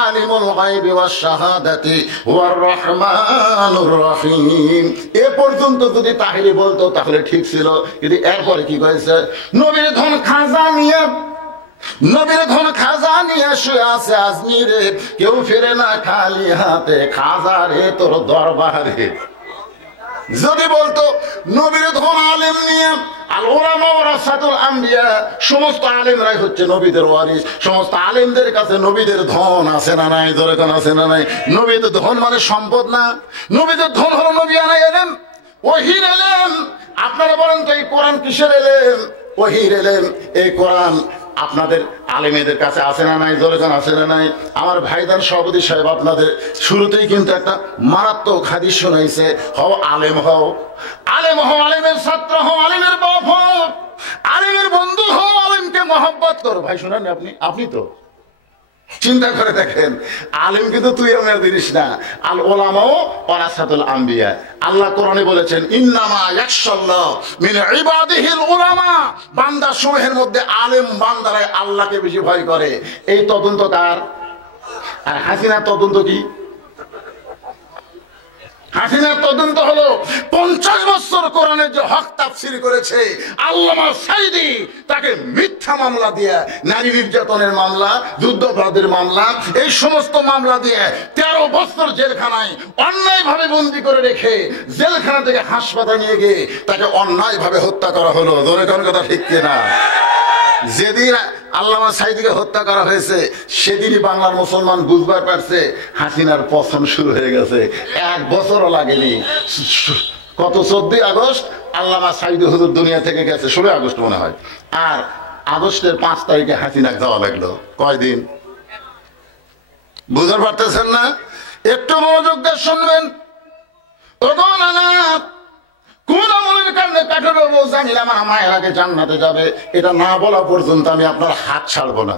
আলিমুল গায়বি ওয়াশ শাহাদাতি ওয়ার রহমানুর রহিম। এ পর্যন্ত যদি তাহলে বলতো তাহলে ঠিক ছিল, কিন্তু এরপরে কি কইছে? নবীর ধন খাজা নিয়ে, নবীর ধন খাজা নিয়ে শুয়ে আছে আজমিরে, কেউ ফিরে না খালি হাতে, খাজা রে তোর দরবারে। যদি বলতো নবীর ধন আলেম নিয়ে, আল উলামা ওয়ারাসাতুল আম্বিয়া, সমস্ত আলেমরাই হচ্ছে নবীদের ওয়ারিস, সমস্ত আলেমদের কাছে নবীদের ধন আছে না নাই? ধরে কোন আছে না নাই? নবীদের ধন মানে সম্পদ না, নবীদের ধন হলো নবিয়ানা এলেম, ওহীর এলেম। আপনারা বলেন তো এই কোরআন কিসের এলেম? ওহীর এলেম। এই কোরআন আপনাদের আলেমেদের কাছে আছে না নাই? ধরে কোন আছে না নাই? আমার ভাইদান সভাপতি সাহেব আপনাদের শুরুতেই কিন্তু একটা মারাত্মক হাদিস শোনাইছে, হও আলেম, হও আলেম, হও আলেমের ছাত্র, হও আলেমের বাপ, হও আলেমের বন্ধু, হও আলেমকে মহব্বত করো। ভাই শুনেন আপনি, আপনি তো চিন্তা করে দেখেন, আলেম কিন্তু তুই আমার জিনিস না। আল উলামাও ওয়ারাসাতুল আম্বিয়া। আল্লাহ কোরআনে বলেছেন ইন্নামা ইয়াখশাল্লাহ মিন ইবাদিহিল উলামা। বান্দা সমূহের মধ্যে আলেম বান্দারাই আল্লাহকে বেশি ভয় করে। এই তদন্ত কার? আর হাসিনার তদন্ত কি? হাসিনার তদন্ত হলো 50 বছর কোরআনের যে হক তাফসীর করেছে আল্লামা সাঈদী, তাকে মিথ্যা মামলা দিয়ে, নারী নির্যাতনের মামলা, যুদ্ধাপরাধের মামলা, এই সমস্ত মামলা দিয়ে 13 বছর জেলখানায় অন্যায়ভাবে বন্দী করে রেখে জেলখানা থেকে হাসপাতালে নিয়ে গিয়ে তাকে অন্যায়ভাবে হত্যা করা হলো। ধরে কোন কথা ঠিক কিনা? যেদিন আল্লামা সাঈদীকে হত্যা করা হয়েছে সেদিনই বাংলার মুসলমান বুঝবার পারছে হাসিনার পতন শুরু হয়ে গেছে। 1 বছরও লাগেনি। কত 14 আগস্ট আল্লামা সাঈদী হুজুর দুনিয়া থেকে গেছে, 16 আগস্ট মনে হয়। আর আগস্টের 5 তারিখে হাসিনাকে যাওয়া লাগলো। কয়দিন? বুঝতে পারতেছেন না? একটু মনোযোগ দিয়ে শুনবেন। কোন আমলের কারণে কাঠের বউ জামিলা আমার মায়ের আগে জান্নাতে যাবে, এটা না বলা পর্যন্ত আমি আপনার হাত ছাড়বো না।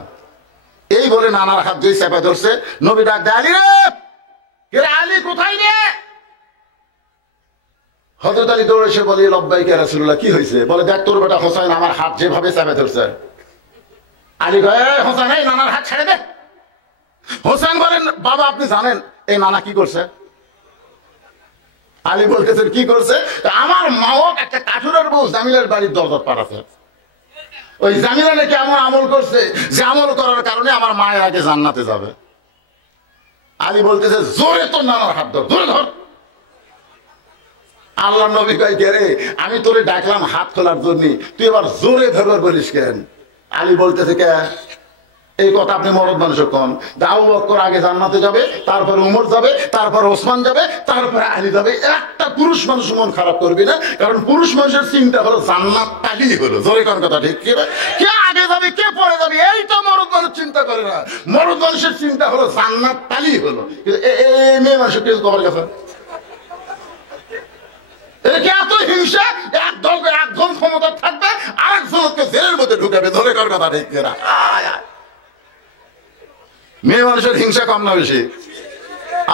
এই বলে নানার হাত দিয়ে চেপে ধরছে। নবী ডাক দেয়, আলী রে, আলী কোথায় রে? হযরত আলী দৌড়ে এসে বলে, লব্বাইক ইয়া রাসূলুল্লাহ, কি হয়েছে? বলে, দেখ তোর বেটা হোসেন আমার হাত যেভাবে চেপে ধরছে। আলী কয়, হোসেন এই নানার হাত ছেড়ে দে। হোসেন বলেন, বাবা আপনি জানেন এই নানা কি করছে? আলী বলতেছেন কি করছে? আমার মাও একটা কাঠুরের বউ জামিলার বাড়ির দরজা পাঠাচ্ছে। ওই জামিলা নাকি এমন আমল করছে যে আমল করার কারণে আমার মায়ের আগে জান্নাতে যাবে। আলী বলতেছে, জোরে তোর নানার হাত ধর, জোরে ধর। আল্লাহ নবী কয়, কে রে? আমি তোরে ডাকলাম হাত খোলার জন্য, তুই এবার জোরে ধরবার বলিস কেন? আলী বলতেছে, কে এই কথা আপনি মরদ মানুষের কন? আবু বকর আগে জান্নাতে যাবে, তারপরে উমর যাবে, তারপরে ওসমান যাবে, তারপরে আলী যাবে। একটা পুরুষ মানুষ মন খারাপ করবি না, কারণ পুরুষ মানুষের চিন্তা হলো জান্নাত পাগলি হলো। জোরে কোন কথা ঠিক কি? কে আগে যাবে কে পরে যাবে এইটা মরদ মানুষ চিন্তা করে না। মরদ মানুষের চিন্তা হলো জান্নাত পালি হলো। কিন্তু এই মেয়ে মানুষের কেউ খবর গেছে এত হিংসা, একজন ক্ষমতা থাকবে আর একজনকে জেলের মধ্যে ঢুকাবে। ধরে কোন কথা ঠিক কিনা? মেয়ে মানুষের হিংসা কম না বেশি?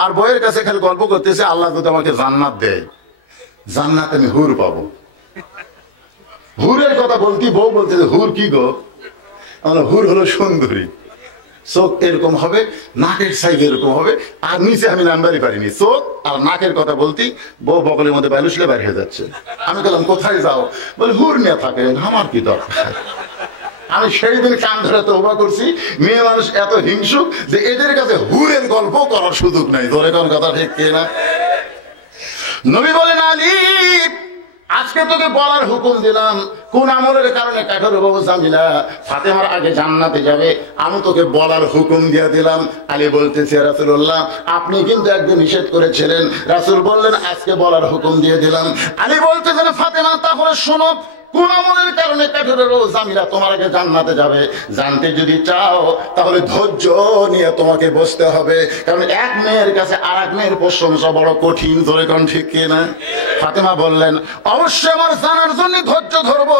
আর বইয়ের কাছে খালি গল্প করতেছে, আল্লাহ যদি আমাকে জান্নাত দেয়, জান্নাত আমি হুর পাবো। হুরের কথা বলতি, বউ বলতেছে হুর কি গো? হুর হলো সুন্দরী, চোখ এরকম হবে, নাকের সাইজ এরকম হবে, আর নিচে আমি নাম্বারই পারিনি। চোখ আর নাকের কথা বলতি, বউ বকলের মধ্যে বাইলুসলে বাইরে হয়ে যাচ্ছে। আমি বললাম কোথায় যাও? বলে হুর নিয়ে থাকে, আমার কি দরকার? আমি সেই দিন কান ধরে তওবা করছি, মেয়ে মানুষ এত হিংসুক যে এদের কাছে হুরের গল্প করার সুযোগ নাই। ধরে কোন কথা ঠিক কিনা? নবী বলেন, আলী আজকে তোকে বলার হুকুম দিলাম, কোন আমলের কারণে কাঠের বউ জামিলা ফাতেমার আগে জান্নাতে যাবে, আমি তোকে বলার হুকুম দিয়ে দিলাম। আলী বলতেছে, রাসূলুল্লাহ আপনি কিন্তু একদিন নিষেধ করেছিলেন। রাসূল বললেন, আজকে বলার হুকুম দিয়ে দিলাম। আলী বলতেছেন, ফাতেমা তাহলে শোনো, কোন আমলের কারণে কাঠুরেরও জামিলা তোমার আগে জান্নাতে যাবে জানতে যদি চাও তাহলে ধৈর্য নিয়ে তোমাকে বসতে হবে, কারণ এক মেয়ের কাছে আর এক মেয়ের প্রশংসা বড় কঠিন। ধরে কোন ঠিক কিনা? ফাতেমা বললেন, অবশ্যই আমার জানার জন্য ধৈর্য ধরবো,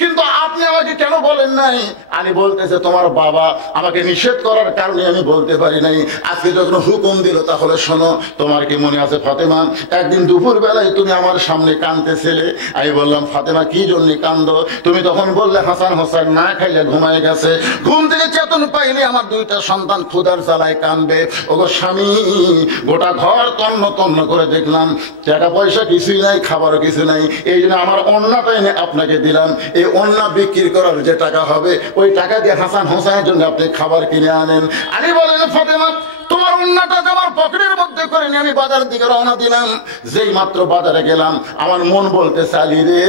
কিন্তু আপনি আমাকে কেন বলেন নাই? আলী বলতেছে, তোমার বাবা আমাকে নিষেধ করার কারণে আমি বলতে পারি নাই, আজকে যখন হুকুম দিল তাহলে শোনো। তোমার কি মনে আছে ফাতেমা, একদিন দুপুর বেলায় তুমি আমার সামনে কাঁদতেছিলে? আমি বললাম, ফাতেমা কি জন্য কান্দ? তুমি তখন বললে, হাসান হোসেন না খাইলে ঘুমায় গেছে, ঘুম থেকে চেতন পাইলে আমার দুইটা সন্তান ক্ষুধার জ্বালায় কানবে। ওগো স্বামী, গোটা ঘর তন্ন তন্ন করে দেখলাম, টাকা পয়সা কিছুই নাই, খাবারও কিছু নাই, এই জন্য আমার ওন্নাটা এনে আপনাকে দিলাম। এই ওন্না বিক্রি করার যে টাকা হবে ওই টাকা দিয়ে হাসান হোসেনের জন্য আপনি খাবার কিনে আনেন। আলী বলেন, ফাতেমা তোমার ওন্নাটা আমার পকেটের মধ্যে করে নিয়ে আমি বাজারের দিকে রওনা দিলাম। যেই মাত্র বাজারে গেলাম, আমার মন বলতে চালি রে,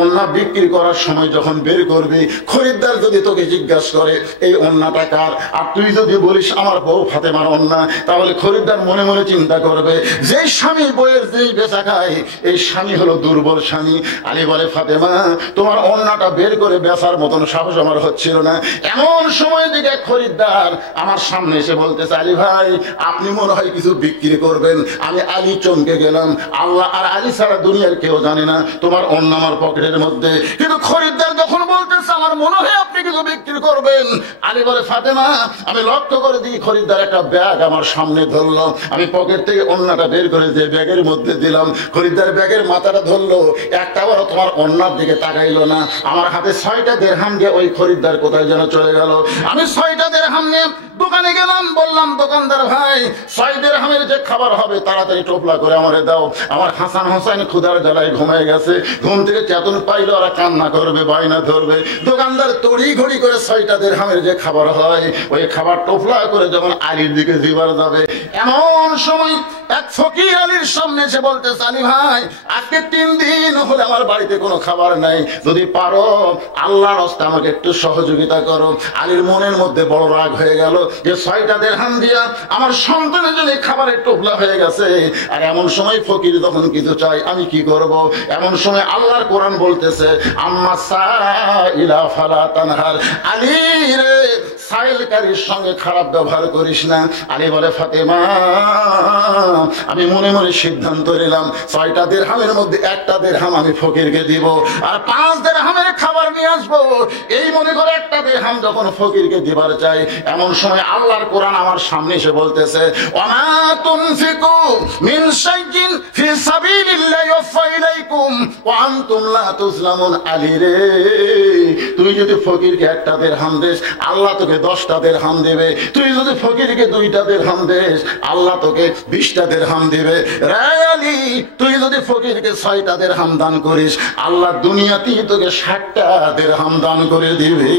ওন্না বিক্রি করার সময় যখন বের করবি, খরিদ্দার যদি তোকে জিজ্ঞাসা করে এই ওন্নাটা কার, আর তুই যদি বলিস আমার বউ ফাতেমার ওন্না, তাহলে খরিদ্দার মনে মনে চিন্তা করবে, যেই স্বামী বইয়ের যেই বেচা খায় এই স্বামী হলো দুর্বল স্বামী। আলী বলে, ফাতেমা তোমার ওন্নাটা বের করে বেচার মতন সাহস আমার হচ্ছিল না। এমন সময় দিকে খরিদ্দার আমার সামনে এসে বলতেছে, আলী ভাই আপনি মনে হয় কিছু বিক্রি করবেন। আমি আলী চমকে গেলাম, আল্লাহ আর আলী ছাড়া দুনিয়ার কেউ জানে না তোমার অন্য আমার পকেটের মধ্যে। কিন্তু খরিদ্দার যখন বলতেছে আমার মনে হয় আপনি কিছু বিক্রি করবেন, আলী বলে, ফাতেমা আমি লক্ষ্য করে দিই খরিদ্দার একটা ব্যাগ আমার সামনে ধরলো, আমি পকেট থেকে অন্যটা বের করে যে ব্যাগের মধ্যে দিলাম, খরিদ্দার ব্যাগের মাথাটা ধরলো, একটা বড় তোমার অন্যার দিকে তাকাইলো না। আমার হাতে 6টা দিরহাম দিয়ে ওই খরিদ্দার কোথায় যেন চলে গেল। আমি 6টা দিরহাম নিয়ে দোকানে গেলাম, বললাম, দোকানদার ভাই 6 দিরহামের যে খাবার হবে তাড়াতাড়ি টোপলা করে আমারে দাও। আমার হাসান হোসেন ক্ষুধার জ্বালায় ঘুমায় গেছে, ঘুম থেকে চেতন পাইলে ওরা কান্না করবে, বায়না ধরবে। দোকানদার তড়ি ঘড়ি করে 6টা দিরহামের যে খাবার হয় ওই খাবার টোপলা করে যখন আলীর দিকে দিবার যাবে, এমন সময় এক ফকির আলীর সামনে এসে বলতে, আলী ভাই আজকে 3 দিন হলে আমার বাড়িতে কোনো খাবার নাই, যদি পারো আল্লাহর রাস্তা আমাকে একটু সহযোগিতা করো। আলীর মনের মধ্যে বড় রাগ হয়ে গেল যে 6টা দিরহাম দিয়া আমার সন্তানের জন্য খাবারের টোপলা হয়ে গেছে, আর এমন সময় ফকির যখন কিছু চাই আমি কি করব? এমন সময় আল্লাহর কোরআন বলতেছে, আম্মা সাইলা ফালা তানহার, আলী রে সাইলকারীর সঙ্গে খারাপ ব্যবহার করিস না। আলী বলে, ফাতেমা আমি মনে মনে সিদ্ধান্ত নিলাম 6টা দিরহামের মধ্যে 1টা দিরহাম আমি ফকিরকে দিব, আর 5 দিরহামের খাবার নিয়ে আসবো। এই মনে করে 1টা দিরহাম যখন ফকিরকে দিবার চাই, এমন সময় আল্লাহর কোরআন আমার সামনে এসে বলতেছে, ওয়ামা তুনফিকু মিন শাইইন ফি সাবিলিল্লাহি ইউফা ইলাইকুম ওয়া আনতুম লা তুজলামুন। আলী রে তুই যদি ফকিরকে 1টা দিরহাম দেস, আল্লাহ তোকে 10টা দিরহাম দেবে। তুই যদি ফকিরকে 2টা দিরহাম দেস, আল্লাহ তোকে 20টা দিরহাম দেবে। রে আলী তুই যদি ফকিরকে 6টা দিরহাম দান করিস, আল্লাহ দুনিয়াতেই তোকে 60টা দিরহাম দান করে দিবে।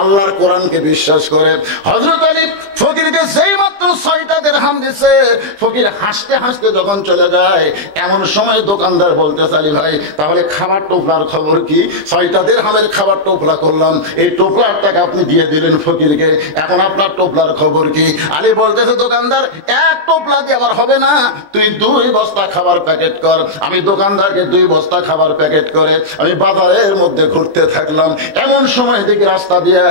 আল্লাহর কোরআনকে বিশ্বাস করে হযরত আলী ফকিরকে যেই মাত্র 6টা দিরহাম দিছে, ফকির হাসতে হাসতে যখন চলে যায়, এমন সময় দোকানদার বলতে, আলী ভাই তাহলে খাবার টোপলার খবর কি? 6টা দিরহামের খাবার টোপলা করলাম, এই টোপলার টাকা আপনি দিয়ে দিলেন ফকিরকে, এখন আপনার টোপলার খবর কি? আলী বলতেছে, দোকানদার 1 টোপলা দিয়ে আমার হবে না, তুই 2 বস্তা খাবার প্যাকেট কর। আমি দোকানদারকে 2 বস্তা খাবার প্যাকেট করে আমি বাজারের মধ্যে ঘুরতে থাকলাম। এমন সময় দেখি রাস্তা দিয়ে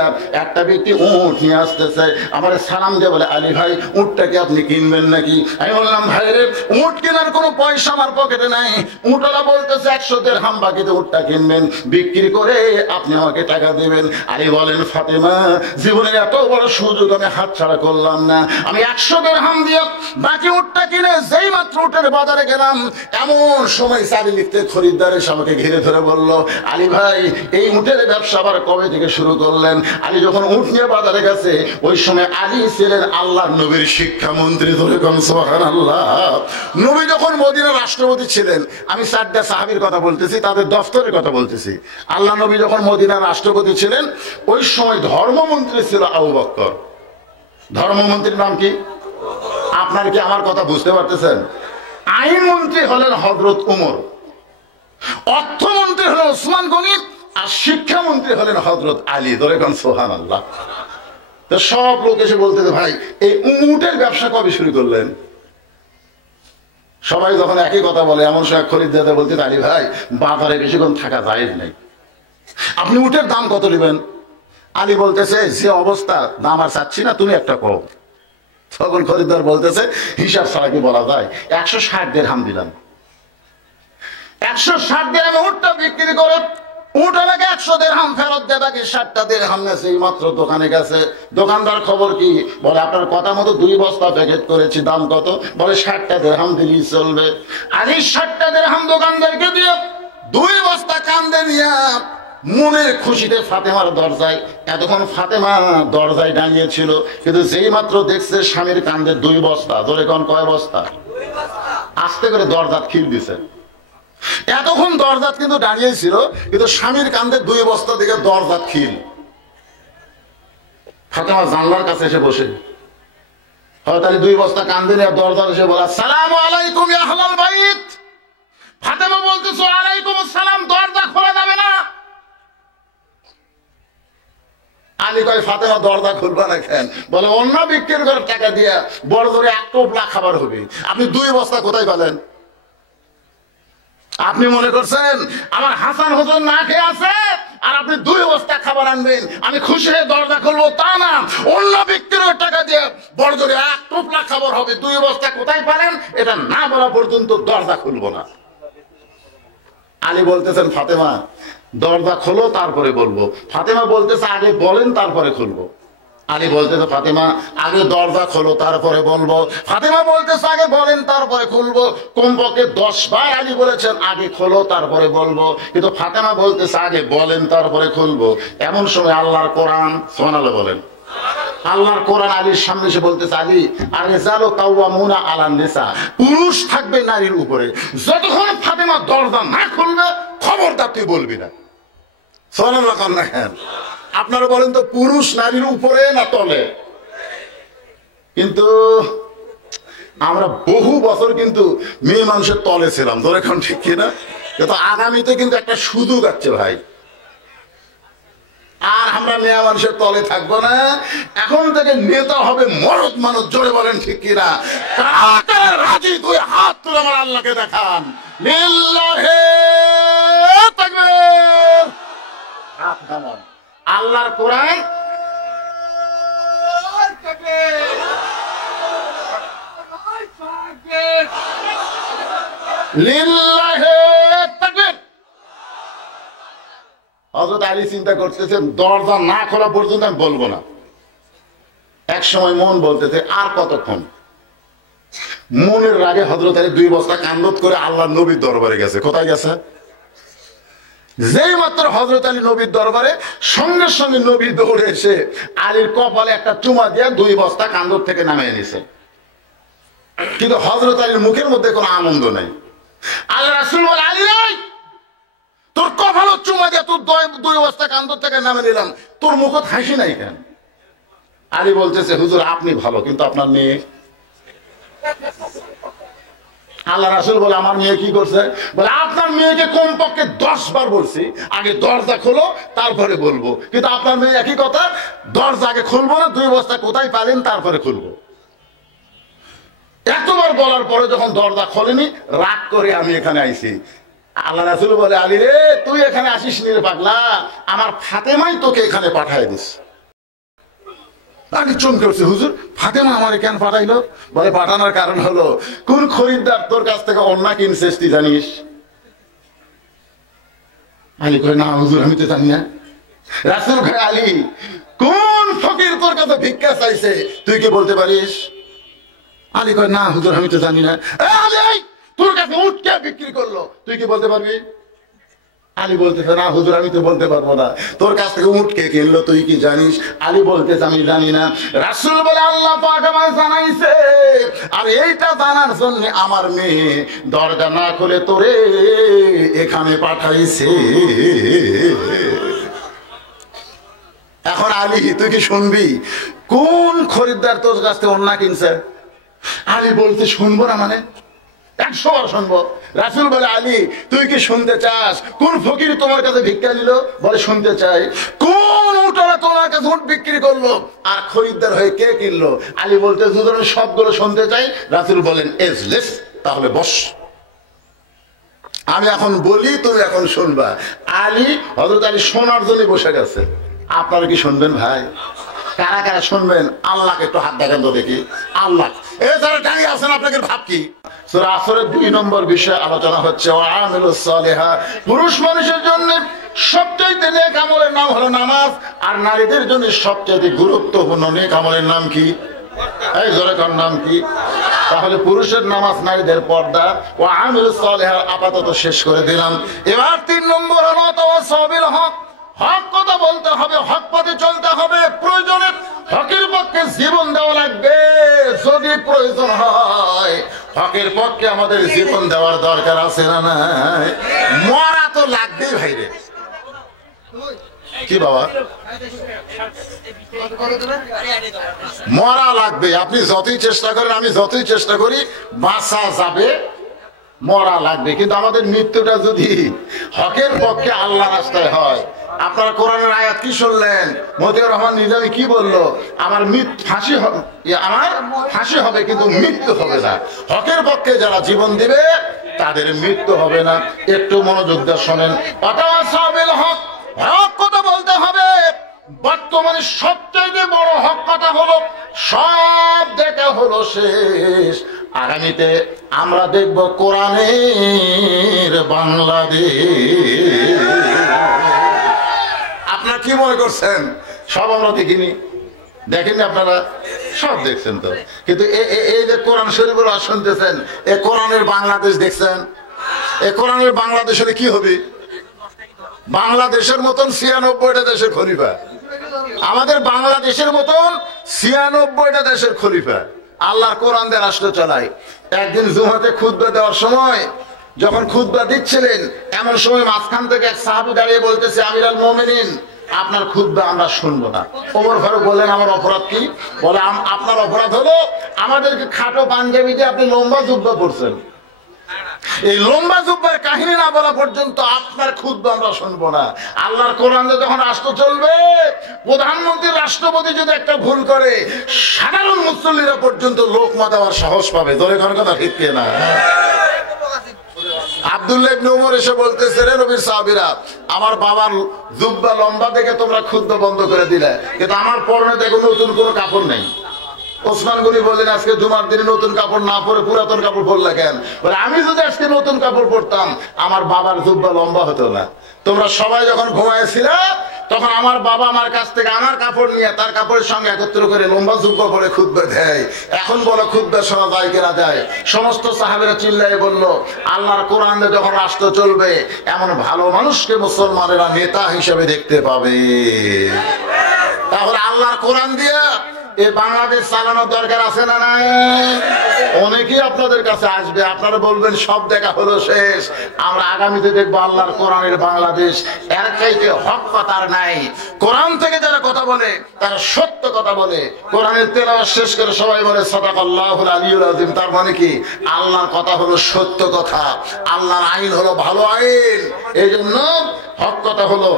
একটা ব্যক্তি উট নিয়ে আসতেছে, আমার সালাম দিয়ে বলে, আলী ভাই উটটাকে আপনি কিনবেন নাকি? আমি বললাম, ভাই রে উট কেনার কোনো পয়সা আমার পকেটে নাই। উটওয়ালা বলতেছে 100 দিরহাম বাকিতে উটটা কিনবেন, বিক্রি করে আপনি আমাকে টাকা দিবেন। আলী বলেন, ফাতেমা জীবনের এত বড় সুযোগ আমি হাতছাড়া করলাম না। আমি 100 দিরহাম দিয়ে বাকি উটটা কিনে যেই মাত্র উটের বাজারে গেলাম, এমন সময় চাবি লিখতে খরিদ্দার এসে আমাকে ঘিরে ধরে বলল, আলী ভাই এই উটের ব্যবসা আবার কবে থেকে শুরু করলেন? আলী যখন উট নিয়ে বাজারে গেছে, ওই সময় আলী ছিলেন আল্লাহর নবীর শিক্ষামন্ত্রী। ধরে কোন সুবহানাল্লাহ। নবী যখন মদিনার রাষ্ট্রপতি ছিলেন, আমি 4টা সাহাবীর কথা বলতেছি, তাদের দফতরের কথা বলতেছি। আল্লাহ নবী যখন মদিনার রাষ্ট্রপতি ছিলেন, ওই সময় ধর্মমন্ত্রী ছিল আবু বকর। ধর্মমন্ত্রীর নাম কি? আপনার কি আমার কথা বুঝতে পারতেছেন? আইনমন্ত্রী হলেন হযরত ওমর, অর্থমন্ত্রী হলেন ওসমান গনি, আর শিক্ষামন্ত্রী হলেন হযরত আলী। ধরে কোন সুবহানাল্লাহ। তো সব লোক এসে বলতেছে, ভাই এই উটের ব্যবসা কবে শুরু করলেন? সবাই যখন একই কথা বলে এমন সময় খরিদ্দারদের বলতে আলী ভাই বাজারে বেশিক্ষণ থাকা জায়েজ নেই, আপনি উটের দাম কত নেবেন? আলী বলতেছে যে অবস্থা দাম আর চাচ্ছি না, তুমি একটা কও। তখন খরিদ্দার বলতেছে হিসাব ছাড়া কি বলা যায়, 160 দিরহাম দিলাম। 160 দিরহামে উটটা বিক্রি করে উট আমাকে 100 দিরহাম ফেরত দেয়, বাকি 60টা দিরহাম নেছে। এই মাত্র দোকানে গেছে, দোকানদার খবর কি? বলে আপনার কথা মতো 2 বস্তা প্যাকেট করেছি, দাম কত? বলে 60টা দিরহাম দিলেই চলবে। আর এই 60টা দিরহাম দোকানদারকে দিয়ে 2 বস্তা কান্দে নিয়ে মনের খুশিতে ফাতেমার দরজায়, এতক্ষণ ফাতেমা দরজায় দাঁড়িয়েছিল, কিন্তু যেই মাত্র দেখছে স্বামীর কান্দে 2 বস্তা, ধরে কোন কয় বস্তা, আস্তে করে দরজা খিল দিছে। এতক্ষণ দরজাত কিন্তু দাঁড়িয়েছিল, কিন্তু স্বামীর কান্দে 2 বস্তা দিকে দরজাত খিল। ফাতেমা জানলার কাছে এসে বসে, হয়তো 2 বস্তা কান্দে নিয়ে দরজার এসে বলা সালামু আলাইকুম ইয়া আহলাল বাইত। ফাতেমা বলতেছে আলাইকুম আসসালাম, দরজা খোলা যাবে না। আলী কয় ফাতেমা দরজা খুলবা না কেন? বলে অন্য বিক্রির করে টাকা দিয়ে বড় ধরে 1 টোপলা খাবার হবে, আপনি 2 বস্তা কোথায় পেলেন? আপনি মনে করছেন আমার হাসান হোসেন না খেয়ে আছে আর আপনি 2 বস্তা খাবার আনবেন, আমি খুশি হয়ে দরজা খুলবো? তা না, অন্য বিক্রির টাকা দিয়ে বড় ধরে 1 টোপলা খাবার হবে, 2 বস্তা কোথায় পেলেন এটা না বলা পর্যন্ত দরজা খুলবো না। আলী বলতেছেন ফাতেমা দরজা খোলো তারপরে বলবো। ফাতেমা বলতেছে আগে বলেন তারপরে খুলবো। আলী বলতেছে ফাতেমা আগে দরজা খোলো তারপরে বলবো। ফাতেমা বলতেছে আগে বলেন তারপরে খুলবো। কমপক্ষে 10 বার আলী বলেছেন আগে খোলো তারপরে বলবো, কিন্তু ফাতেমা বলতেছে আগে বলেন তারপরে খুলবো। এমন সময় আল্লাহর কোরআন, সুবহানাল্লাহ বলেন, আল্লাহর কোরআন আলীর সামনে এসে বলতেছে আলী আর-রিজালু কাওয়ামুনা আলান নিসা, পুরুষ থাকবে নারীর উপরে। যতক্ষণ ফাতেমা দরজা না খুলবে খবরদার তুই বলবি না। সুবহানাল্লাহ না? আপনারা বলেন তো পুরুষ নারীর উপরে না তলে? কিন্তু আমরা বহু বছর কিন্তু মেয়ে মানুষের তলে ছিলাম, ধরে এখন ঠিক কিনা? কিন্তু আগামীতে কিন্তু একটা সুযোগ আছে ভাই, আর আমরা মেয়ে মানুষের তলে থাকবো না। এখন থেকে নেতা হবে মরদ মানুষ, জোরে বলেন ঠিক কিনা? রাজি 2 হাত তুলে আমার আল্লাহকে দেখান, লিল্লাহি তাকবীর। হাত নামান। আল্লাহর কোরআন লিল্লাহি তাকবীর। হযরত আলী চিন্তা করতেছেন দরজা না খোলা পর্যন্ত আমি বলবো না। এক সময় মন বলতেছে আর কতক্ষণ। মনের রাগে হযরত আলী 2 বস্তা কান্দত করে আল্লাহর নবীর দরবারে গেছে। কোথায় গেছে? যেই মাত্র হযরত আলী নবীর দরবারে, সঙ্গে সঙ্গে নবী দৌড়ে এসে আলীর কপালে একটা চুমা দিয়ে 2 বস্তা কান্দর থেকে নামিয়ে নিছে। কিন্তু হযরত আলীর মুখের মধ্যে কোনো আনন্দ নেই। আল্লাহ রাসূল বলে আলী নাই, তোর কপালে চুমা দিয়ে তোর 2 বস্তা কান্দর থেকে নামিয়ে নিলাম, তোর মুখত হাসি নাই কেন? আলী বলতেছে হুজুর আপনি ভালো, কিন্তু আপনার মেয়ে। আল্লাহ রাসূল বলে আমার মেয়ে কি করছে? বলে আপনার মেয়েকে কমপক্ষে 10 বার বলছি আগে দরজা খোলো তারপরে বলবো, কিন্তু আপনার মেয়ে একই কথা, দরজা আগে খুলবো না, 2 বস্তা কোথায় পারেন তারপরে খুলবো। এতবার বলার পরে যখন দরজা খোলেনি, রাগ করে আমি এখানে আইছি। আল্লাহ রাসূল বলে আলী রে তুই এখানে আসিস নি রে পাগলা, আমার ফাতেমাই তোকে এখানে পাঠায় দিস। আলী চমকে উঠছে, হুজুর ফাতেমা আমারে কেন পাঠাইলো? বলে পাঠানোর কারণ হলো কোন খরিদ্দার তোর কাছ থেকে অন্যা কিনছিস তুই জানিস? আলী কয় না হুজুর আমি তো জানি না। রাসূল কয় আলী কোন ফকির তোর কাছে ভিক্ষা চাইছে তুই কি বলতে পারিস? আলী কয় না হুজুর আমি তো জানি না। আলী তোর কাছে উট কে বিক্রি করলো তুই কি বলতে পারবি? আলী বলতেছে না হুজুর আমি তো বলতে পারবো না। তোর কাছ থেকে উট কে কিনলো তুই কি জানিস? আলী বলতেছে আমি জানি না। রাসূল বলে আল্লাহ পাক আমায় জানাইছে, আর এইটা জানার জন্য আমার মেয়ে দরজা না খুলে তোরে এখানে পাঠাইছে। এখন আলী তুই কি শুনবি কোন খরিদ্দার তোর কাছ থেকে অন্যা কিনছে? আলী বলতে শুনবো না মানে 100 বার শুনবো। রাসূল বলে আলী তুই কি শুনতে চাস কোন ফকির তোমার কাছে ভিক্ষা দিল? বলে শুনতে চাই। কোন উটরা তোমার কাছে উট বিক্রি করলো আর খরিদ্দার হয়ে কে কিনলো? আলী বলতে হুজুর সবগুলো শুনতে চাই। রাসূল বলেন এজলিস তাহলে বস, আমি এখন বলি, তুমি এখন শুনবা। আলী, হযরত আলী শোনার জন্য বসে গেছে। আপনারা কি শুনবেন ভাই? কারা কারা শুনবেন? আল্লাহকে একটু হাত দেখান তো দেখি। আল্লাহ এ যারা দাঁড়িয়ে আছেন, আপনাদের ভাব কি? সূরা আসরের 2 নম্বর বিষয়ে আলোচনা হচ্ছে ওয়া আমিলুস সালিহাত। পুরুষ মানুষের জন্য সবচেয়ে নেক আমলের নাম হলো নামাজ, আর নারীদের জন্য সবচেয়ে গুরুত্বপূর্ণ নেক আমলের নাম কি? এই জোরে কোন নাম কি? তাহলে পুরুষের নামাজ, নারীদের পর্দা। ওয়া আমিলুস সালিহাত আপাতত শেষ করে দিলাম। এবার 3 নম্বর হলো তাওয়াসসাবিল হক। হক কথা বলতে হবে, হক পথে চলতে হবে, প্রয়োজনে হকের পক্ষে জীবন দেওয়া লাগবে। যদি প্রয়োজন হয় হকের পক্ষে আমাদের জীবন দেওয়ার দরকার আছে না নাই? মরা তো লাগবেই ভাইরে। কি বাবা? মরা লাগবে। আপনি যতই চেষ্টা করেন, আমি যতই চেষ্টা করি, বাঁচা যাবে, মরা লাগবে। কিন্তু আমাদের মৃত্যুটা যদি হকের পক্ষে আল্লাহ রাস্তায় হয়। আপনারা কোরআনের আয়াত কি শুনলেন? মতিউর রহমান নিজামী কি বললো? আমার ফাঁসি হবে কিন্তু মৃত্যু হবে না। হকের পক্ষে যারা জীবন দিবে তাদের মৃত্যু হবে না। একটু মনোযোগ দিয়ে শোনেন। ওয়াতাওয়াসাবিল হক, হক কথা বলতে হবে। বর্তমানে সবচেয়ে বড় হক কথা হলো সব দেখা হলো শেষ। আগামীতে আমরা দেখব কোরআনের বাংলাদেশ। আপনারা কি মনে করছেন সব আমরা দেখিনি? দেখেননি আপনারা? সব দেখছেন তো। কিন্তু এই যে কোরআন শরীফের ওয়াজ শুনতেছেন, এ কোরআনের বাংলাদেশ দেখছেন? এ কোরআনের বাংলাদেশ হলে কি হবে? বাংলাদেশের মতন 96টা দেশের খলিফা, আমাদের বাংলাদেশের মতন 96টা দেশের খলিফা আল্লাহর কোরআন দিয়ে রাষ্ট্র চালায়। একদিন জুমাতে খুতবা দেওয়ার সময় যখন খুতবা দিচ্ছিলেন, এমন সময় মাঝখান থেকে এক সাহাবী দাঁড়িয়ে বলতেছে, আমিরুল মুমিনিন, আপনার খুতবা আমরা শুনবো না। ওমর ফারুক বললেন, আমার অপরাধ কি? বলে, আপনার অপরাধ হলো আমাদেরকে খাটো পাঞ্জাবি দিয়ে আপনি লম্বা জুব্বা পরছেন। এই লম্বা জুব্বার কাহিনী না বলা পর্যন্ত আপনার খুতবা আমরা শুনবো না। আল্লাহর কোরআনে যখন রাষ্ট্র চলবে, প্রধানমন্ত্রী, রাষ্ট্রপতি যদি একটা ভুল করে, সাধারণ মুসল্লিরা পর্যন্ত লোকমা দেওয়ার সাহস পাবে। ধরে কোন কথা ঠিক না? আব্দুল্লাহ ইবনে উমর এসে বলতেছে, রে নবীর সাহাবীরা, আমার বাবার জুব্বা লম্বা দেখে তোমরা খুতবা বন্ধ করে দিলে, কিন্তু আমার পরনে দেখো নতুন কোনো কাপড় নেই। ওসমান গনি বললেন, আজকে জুমার দিনে নতুন কাপড় না পরে পুরাতন কাপড় পরলে কেন? বলে, আমি যদি আজকে নতুন কাপড় পরতাম আমার বাবার জুব্বা লম্বা হতো না। তোমরা সবাই যখন ঘুমাইছিলে তখন আমার বাবা আমার কাছ থেকে আমার কাপড় নিয়ে তার কাপড়ের সঙ্গে একত্র করে লম্বা জুব্বা পরে খুতবা দেয়। এখন বলো খুতবা শোনা যায় কিনা যায়? সমস্ত সাহাবীরা চিল্লাই বলল, আল্লাহর কোরআনে যখন রাষ্ট্র চলবে, এমন ভালো মানুষকে মুসলমানেরা নেতা হিসেবে দেখতে পাবে। তাহলে আল্লাহর কোরআন দিয়ে এই বাংলাদেশ চালানোর দরকার আছে না নাই? অনেকেই আপনাদের কাছে আসবে, আপনারা বলবেন সব দেখা হলো শেষ, আমরা আগামীতে দেখবো আল্লাহর কোরআনের বাংলাদেশ। এর চাইতে হক কথার নাই। কোরআন থেকে যারা কথা বলে তারা সত্য কথা বলে। কোরআনের তেলাওয়াত শেষ করে সবাই বলে সাদাকাল্লাহুল আলিয়্যুল আযীম। তার মানে কি? আল্লাহর কথা হলো সত্য কথা, আল্লাহর আইন হলো ভালো আইন। এই জন্য হক কথা হলো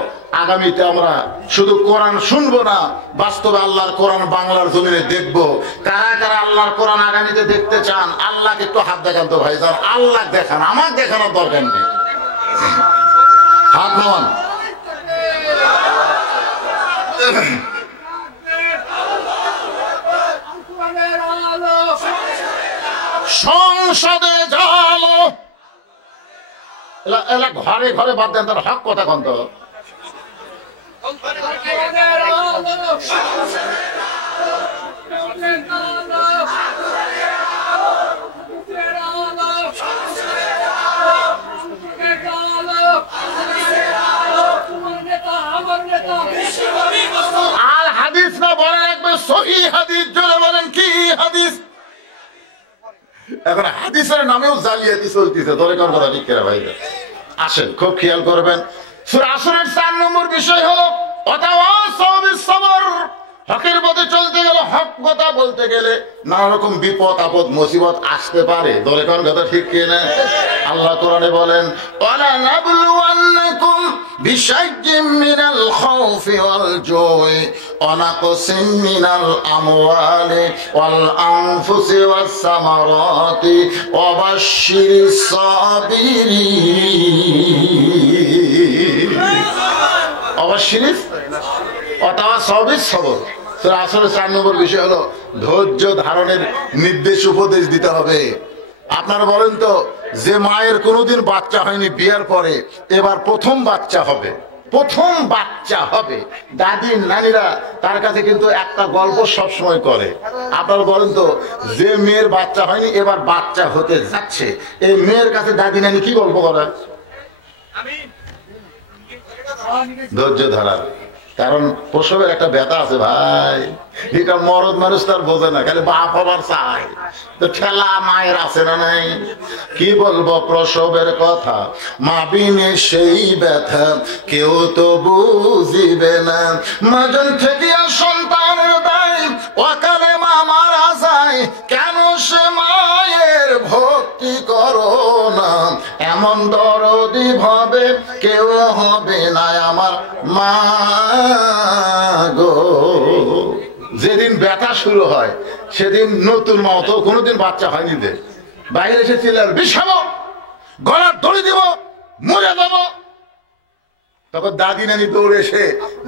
আগামীতে আমরা শুধু কোরআন শুনবো না, বাস্তবে আল্লাহর কোরআন বাংলার জমিনে দেখবো। কারা কারা আল্লাহর কোরআন আগামীতে দেখতে চান? আল্লাহকে একটু হাত দেখান তো ভাই, যান আল্লাহ দেখান, আমার দেখানোর দরকার নেই। হাত নামান। সংসদে যালো, এলা ঘরে ঘরে বাদ দেন, তার হক কথা কন্ত। আর হাদিস না বলে রাখবে সহিহ হাদিস। জোরে বলেন কি হাদিস? এখন হাদিসের নামেও জালিয়াতি চলতেছে। ধরে কোন কথা ঠিক করে ভাই? আসেন খুব খেয়াল করবেন। সূরা আসরের 4 নম্বর বিষয় হলো ওয়াতাওয়াসাউ বিস সাবর। হকের পথে চলতে গেলে, হক কথা বলতে গেলে নানা রকম বিপদ আপদ মুসিবত আসতে পারে। দলে কোন কথা ঠিক কিনা? আল্লাহ কোরআনে বলেন, ওয়ালা নাবলুওয়ান্নাকুম বিশাইয়্যিম মিনাল খাউফি ওয়াল জুই ওয়া নাকসিম মিনাল আমওয়ালি ওয়াল আনফুসি ওয়াস সামারাতি ওয়া বাশশিরিস সাবিরিন। অবশ্যিরিস অথবা সবিস সবর। আসলে 4 নম্বর বিষয় হলো ধৈর্য ধারণের নির্দেশ উপদেশ দিতে হবে। আপনারা বলেন তো, যে মায়ের কোনোদিন বাচ্চা হয়নি, বিয়ের পরে এবার প্রথম বাচ্চা হবে, প্রথম বাচ্চা হবে, দাদি নানিরা তার কাছে কিন্তু একটা গল্প সবসময় করে। আপনারা বলেন তো, যে মেয়ের বাচ্চা হয়নি এবার বাচ্চা হতে যাচ্ছে, এই মেয়ের কাছে দাদি নানি কি গল্প করে? ধৈর্য ধরার। কারণ প্রসবের একটা ব্যথা আছে ভাই, এটা মরদ মানুষ তার বোঝে না, খালি বাপ হবার চায়। তো ঠেলা মায়ের আছে না নাই? কি বলবো প্রসবের কথা, মা বিনে সেই ব্যথা কেউ তো বুঝিবে না। মাজন থেকে সন্তানের দায় অকালে মা মারা যায়, কেন সে মায়ের ভক্তি করো না? এমন দরদি ভাবে কেউ হবে না আমার মা গো। যেদিন ব্যথা শুরু হয় সেদিন নতুন মা, তো কোনোদিন বাচ্চা হয়নি, দে বাইরে এসেছিলেন, বিষাবো, গলার দড়ি দিব, মরে যাব। তখন দাদি নানি দৌড়ে এসে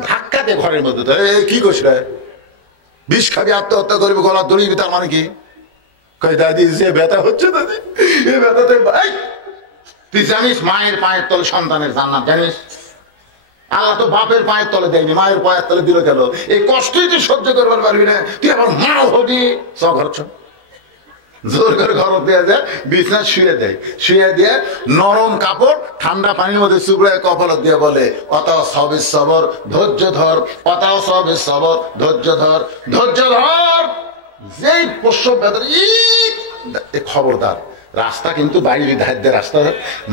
ধাক্কাতে ঘরের মধ্যে, কি করছে, বিষ খাবি, আত্মহত্যা করবি, গলার দড়ি দিবি, তার মানে কি? কই দাদি যে ব্যথা হচ্ছে, দাদি এই ব্যথাতে তুই জানিস মায়ের পায়ের তলে সন্তানের জান্নাত, জানিস? আল্লাহ তো বাপের পায়ের তলে দেয়নি, মায়ের পায়ের তলে দিল কেন? এই কষ্টই তুই সহ্য করবার পারবি না, তুই আবার মাও হবি। ঘর জোর করে ঘর দিয়ে যায়, বিছনা শুয়ে দেয়, শুয়ে দিয়ে নরম কাপড় ঠান্ডা পানির মধ্যে চুবড়ে কপালত দিয়ে বলে, অতাও সবিস সবর, ধৈর্য ধর, অতাও সবিস সবর, ধৈর্য ধর, ধৈর্য ধর। যেই প্রসব ব্যথা, খবরদার, রাস্তা কিন্তু বাইরের ধার দিয়ে রাস্তা,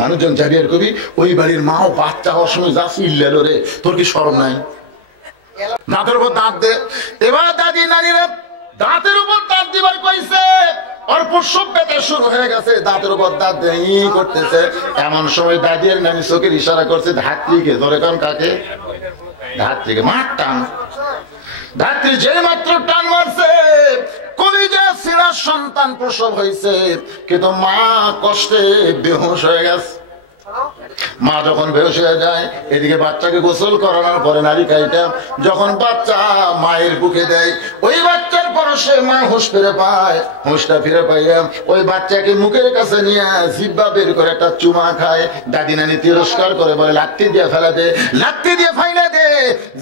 মানুষজন যাবি আর কবি, ওই বাড়ির মাও বাচ্চা হওয়ার সময় যাস, ইল্লেলো রে, তোর কি শরম নাই? দাঁতের উপর দাঁত দে। এবার দাদি নানিরা দাঁতের উপর দাঁত দিবার কইছে, আর প্রসব ব্যথা শুরু হয়ে গেছে, দাঁতের উপর দাঁত দিয়ে করতেছে। এমন সময় দাদি আর নানি চোখের ইশারা করছে ধাত্রীকে, ধরে কান কাকে? ধাত্রীকে। মার টান, ধাত্রী যে মাত্র টান মারছে, কলিজা ছিঁড়া সন্তান প্রসব হয়েছে, কিন্তু মা কষ্টে বেহুশ হয়ে গেছে। মা যখন বেহুশ হয়ে যায়, এদিকে বাচ্চাকে গোসল করানোর পরে নারী কাইটা যখন বাচ্চা মায়ের বুকে দেয়, ওই বাচ্চার পরশে মা হুঁশ ফিরে পায়। হুঁশটা ফিরে পাইয়া ওই বাচ্চাকে মুখের কাছে নিয়ে জিব্বা বের করে একটা চুমা খায়। দাদি নানি তিরস্কার করে বলে, লাত্তি দিয়ে ফেলা দে, লাত্তি দিয়ে ফাইলা দে।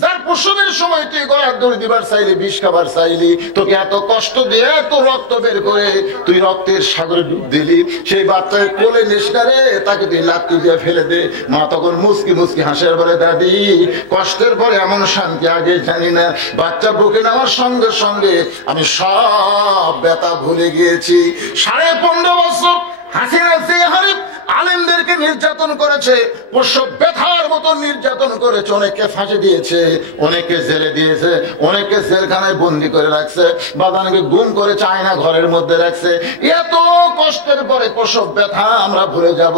যার প্রসবের সময় তুই গলার দড়ি দিবার চাইলি, বিষ খাবার চাইলি, তোকে এত কষ্ট দিয়ে এত রক্ত বের করে তুই রক্তের সাগরে ডুব দিলি, সেই বাচ্চাকে কোলে নিস না রে, তাকে তুই লাত্তি দিয়ে ফেলে দে। মা তখন মুসকি মুসকি হাসের বলে, দাদি কষ্টের পরে এমন শান্তি আগে জানি না, বাচ্চা বুকে নেওয়ার সঙ্গে সঙ্গে আমি সব ব্যথা ভুলে গিয়েছি। 15.5 বছর হাসিনা চেহারে আলেমদেরকে নির্যাতন করেছে, প্রসব ব্যথার মতো নির্যাতন করেছে, অনেককে ফাঁসি দিয়েছে, অনেককে জেলে দিয়েছে, অনেককে জেলখানায় বন্দি করে রাখছে, বাদানকে গুম করে চায়না ঘরের মধ্যে রাখছে। এত কষ্টের পরে প্রসব ব্যথা আমরা ভুলে যাব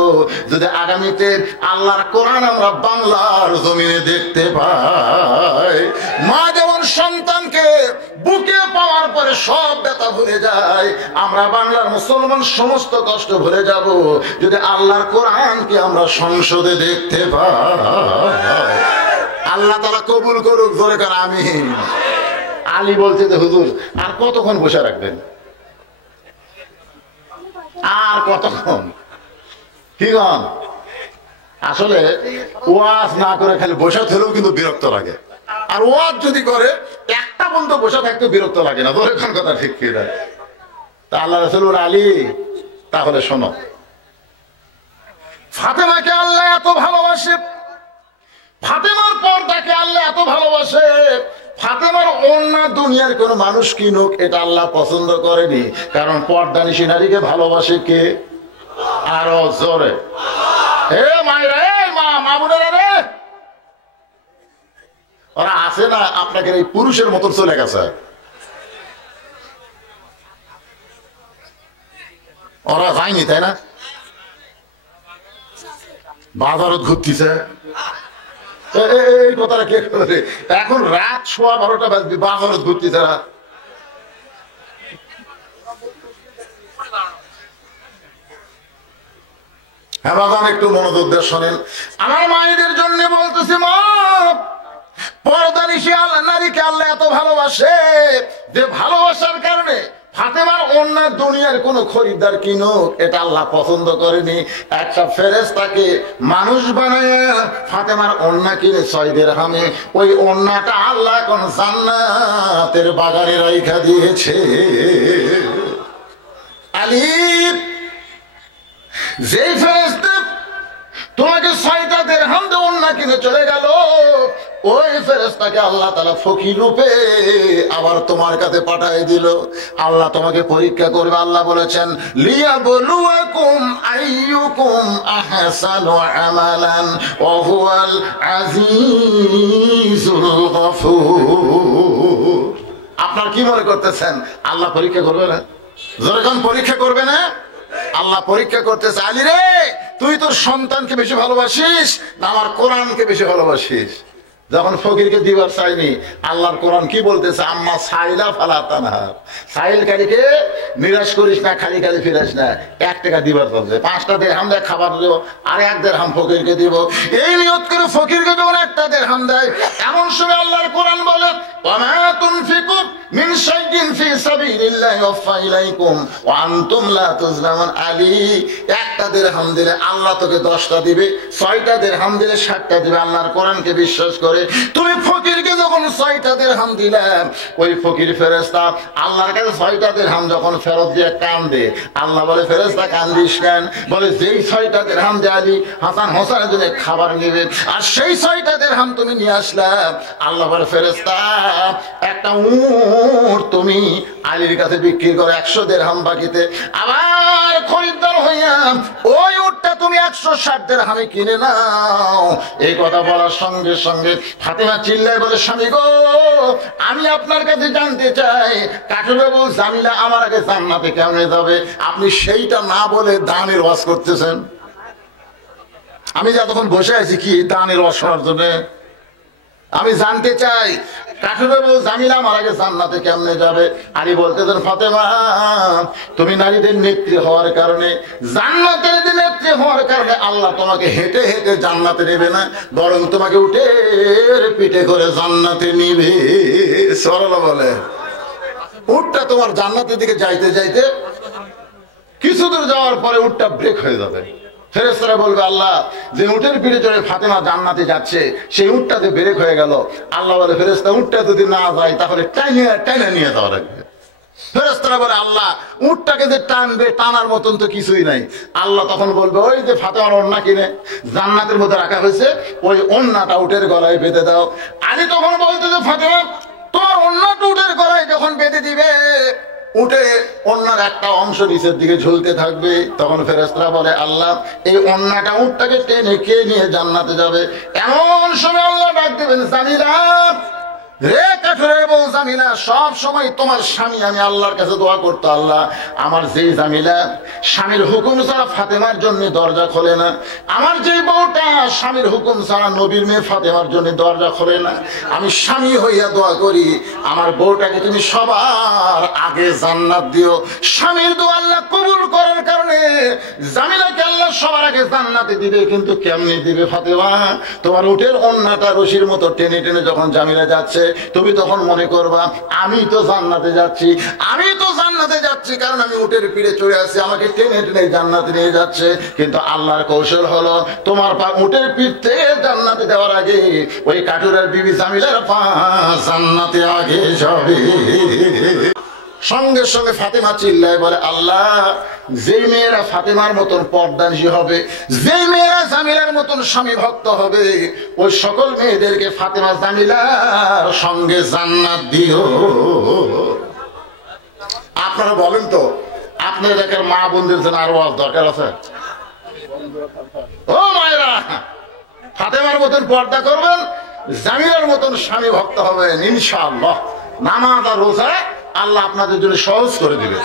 যদি আগামীতে আল্লাহর কোরআন আমরা বাংলার জমিনে দেখতে পাই। মা যেমন সন্তানকে বুকে পাওয়ার পরে সব ব্যথা ভুলে যায়, আমরা বাংলার মুসলমান সমস্ত কষ্ট ভুলে যাব যদি আল্লাহর কোরআনকে আমরা সংসদে দেখতে পাই। আল্লাহ তাআলা কবুল করুক, জোরে কার আমিন। আলী বলছে যে হুজুর আর কতক্ষণ বসে রাখবেন, আর কতক্ষণ? কি গান? আসলে ওয়াজ না করে খালি বসে থাকলেও কিন্তু বিরক্ত লাগে, আর ওয়াজ যদি করে একটা বন্ধু বসে থাকতে বিরক্ত লাগে না। ধরে কোন কথা ঠিক কি না? তা আল্লাহ রাসূল আলী, তাহলে শোনো, ফাতেমাকে আল্লাহ এত ভালোবাসে, ফাতেমার পর্দাকে আল্লাহ এত ভালোবাসে, ফাতেমার অন্য দুনিয়ার কোন মানুষ কিনুক এটা আল্লাহ পছন্দ করেনি, কারণ পর্দানিশী নারীকে ভালোবাসে কে? আরো জোরে হে মায়েরা, মা বোনেরা রে, ওরা আছে না আপনাকে এই পুরুষের মতন চলে গেছে, ওরা যায়নি তাই না, বাজারত ঘুরতেছে। এই কথাটা কে করে? এখন রাত 12:15 বাজবে, বাজারত ঘুরতেছে। হ্যাঁ বাজান, একটু মনোযোগ দিয়ে শোনেন। আমার মায়েদের জন্য বলতেছি, মা পর্দানিশী নারীকে আল্লাহ এত ভালোবাসে যে ভালোবাসার কারণে ফাতেমার অন্য দুনিয়ার কোন খরিদ্দার কিনুক এটা আল্লাহ পছন্দ করেনি। একটা ফেরেশতাকে মানুষ বানায় ফাতেমার ওন্না কিনে 6 দিরহামে, ওই ওন্নাটা আল্লাহ কোন জান্নাতের বাগানে রাইখা দিয়েছে। আলী, যেই ফেরেশতা তোমাকে 6টা দিরহাম দিয়ে ওন্না কিনে চলে গেল, ওই ফেরেশতাকে আল্লাহ তাআলা ফকির রূপে আবার তোমার কাছে পাঠিয়ে দিল। আল্লাহ তোমাকে পরীক্ষা করবে। আল্লাহ বলেছেন, লিয়াবলুয়াকুম আইয়ুকুম আহসানু আমালান ওয়া হুয়াল আজিজুল গফুর। আপনার কি মনে করতেছেন আল্লাহ পরীক্ষা করবে না? যখন পরীক্ষা করবে না, আল্লাহ পরীক্ষা করতেছে। আলী রে, তুই তোর সন্তানকে বেশি ভালোবাসিস না আমার কোরআনকে বেশি ভালোবাসিস? যখন ফকিরকে দিবার চাইনি, আল্লাহর কোরআন কি বলতেছে? আম্মা সাইলা ফালা তানহার, সাইলকারীকে নিরাশ করিস না, খালি খালি ফিরাস না। 1 টাকা দিবার বলছে, 5টা দিরহাম দিয়ে খাবার দেব, আর 1 দিরহাম ফকিরকে দিব। এই নিয়ত করে ফকিরকে যখন 1টা দিরহাম দেয়, এমন সময় আল্লাহর কোরআন বলে, ওয়ামা তুনফিকু মিন শাইইন ফি সাবিলিল্লাহি ওয়াফা ইলাইকুম ওয়া আনতুম লা তুজলামুন। আলী, 1টা দিরহাম দিলে আল্লাহ তোকে 10টা দিবে, 6টা দিরহাম দিলে 60টা দিবে। আল্লাহর কোরআনকে বিশ্বাস করে তুমি ফকিরকে যখন 6টা দিরহাম দিলাম, ওই ফকির ফেরেশতা আল্লাহর কাছে 6টা দিরহাম যখন ফেরত দিয়ে কান্দে, আল্লাহ বলে, ফেরেশতা কান্দিস কেন? বলে, যেই 6টা দিরহাম দিয়ে আলী হাসান হোসেনের জন্য খাবার নেবে, আর সেই 6টা দিরহাম তুমি নিয়ে আসলাম। আল্লাহ বলে, ফেরেশতা একটা উট তুমি আলীর কাছে বিক্রি করো 100 দিরহাম বাকিতে, আবার খরিদ্দার হইয়া ওই উটটা তুমি 160 দিরহামে কিনে নাও। এই কথা বলার সঙ্গে সঙ্গে ফাতেমা চিল্লায় বলে, স্বামী গো, আমি আপনার কাছে জানতে চাই কাঠুবাবু জামিলা আমার আগে জান্নাতে কেমনে যাবে? আপনি সেইটা না বলে দানের ওয়াজ করতেছেন। আমি যতক্ষণ বসে আছি কি দানের ওয়াজ শোনার জন্য? আমি জানতে চাই কাঠুবাবু জামিলা আমার আগে জান্নাতে কেমনে যাবে? আলী বলতেছেন, ফাতেমা তুমি নারীদের নেত্রী হওয়ার কারণে, জান্নাতের নেত্রী হওয়ার কারণে আল্লাহ তোমাকে হেঁটে হেঁটে জান্নাতে নেবে না, বরং তোমাকে উটের পিঠে করে জান্নাতে নিবে। সুবহানাল্লাহ বলে। উটটা তোমার জান্নাতের দিকে যাইতে যাইতে কিছু দূর যাওয়ার পরে উটটা ব্রেক হয়ে যাবে। ফেরেশতারা বলবে, আল্লাহ যে উটের পিঠে চড়ে ফাতেমা জান্নাতে যাচ্ছে সেই উটটাতে ব্রেক হয়ে গেল। আল্লাহ বলে, ফেরেশতা উটটা যদি না যায় তাহলে টাইনে নিয়ে যাওয়া লাগবে। ফেরেশতারা বলে, আল্লাহ উটটাকে যে টানবে, টানার মতন তো কিছুই নাই। আল্লাহ তখন বলবে, ওই যে ফাতেমার ওন্না কিনে জান্নাতের মধ্যে রাখা হয়েছে, ওই ওন্নাটা উটের গলায় বেঁধে দাও। আলী তখন বলতে যে, ফাতেমা তোমার ওন্নাটা উটের গলায় যখন বেঁধে দিবে, উঠে অন্যার একটা অংশ নিচের দিকে ঝুলতে থাকবে। তখন ফেরেশতারা বলে, আল্লাহ এই অন্যটা উটটাকে টেনে কে নিয়ে জান্নাতে যাবে? এমন সময় আল্লাহ ডাক দেবেন, জামিলা রে, কাঠুরের বউ জামিলা, সব সময় তোমার স্বামী আমি আল্লাহর কাছে দোয়া করতো, আল্লাহ আমার যেই জামিলা স্বামীর হুকুম ছাড়া ফাতেমার জন্য দরজা খোলে না, আমার যে বউটা স্বামীর হুকুম ছাড়া নবীর মেয়ে ফাতেমার জন্য দরজা খোলে না, আমি স্বামী হইয়া দোয়া করি আমার বউটাকে তুমি সবার আগে জান্নাত দিও। স্বামীর দোয়া আল্লাহ কবুল করার কারণে জামিলাকে আল্লাহ সবার আগে জান্নাতে দিবে। কিন্তু কেমনি দিবে? ফাতেমা তোমার উটের ওন্নাটা রশির মতো টেনে টেনে যখন জামিলা যাচ্ছে, তুমি তখন মনে করবা আমি তো জান্নাতে যাচ্ছি, আমি তো জান্নাতে যাচ্ছি, কারণ আমি উটের পিঠে চড়ে আছি, আমাকে টেনে টেনে জান্নাতে নিয়ে যাচ্ছে। কিন্তু আল্লাহর কৌশল হলো, তোমার পা উটের পিঠ থেকে জান্নাতে দেওয়ার আগে ওই কাটুরের বিবি জামিলার পা জান্নাতে আগে যাবে। সঙ্গে সঙ্গে ফাতেমা চিল্লায় বলে, আল্লাহ যে মেয়েরা ফাতেমার মতন পর্দানিশী হবে, যে মেয়েরা জামিলার মতন স্বামী ভক্ত হবে, ওই সকল মেয়েদেরকে ফাতেমা জামিলার সঙ্গে জান্নাত দিও। আপনারা বলেন তো, আপনার এলাকার মা বোনদের জন্য আরো দরকার আছে? ও মায়েরা, ফাতেমার মতন পর্দা করবেন, জামিলার মতন স্বামী ভক্ত হবেন ইনশাআল্লাহ। নামাজ আর রোজা আল্লাহ আপনাদের জন্য সহজ করে দিবে।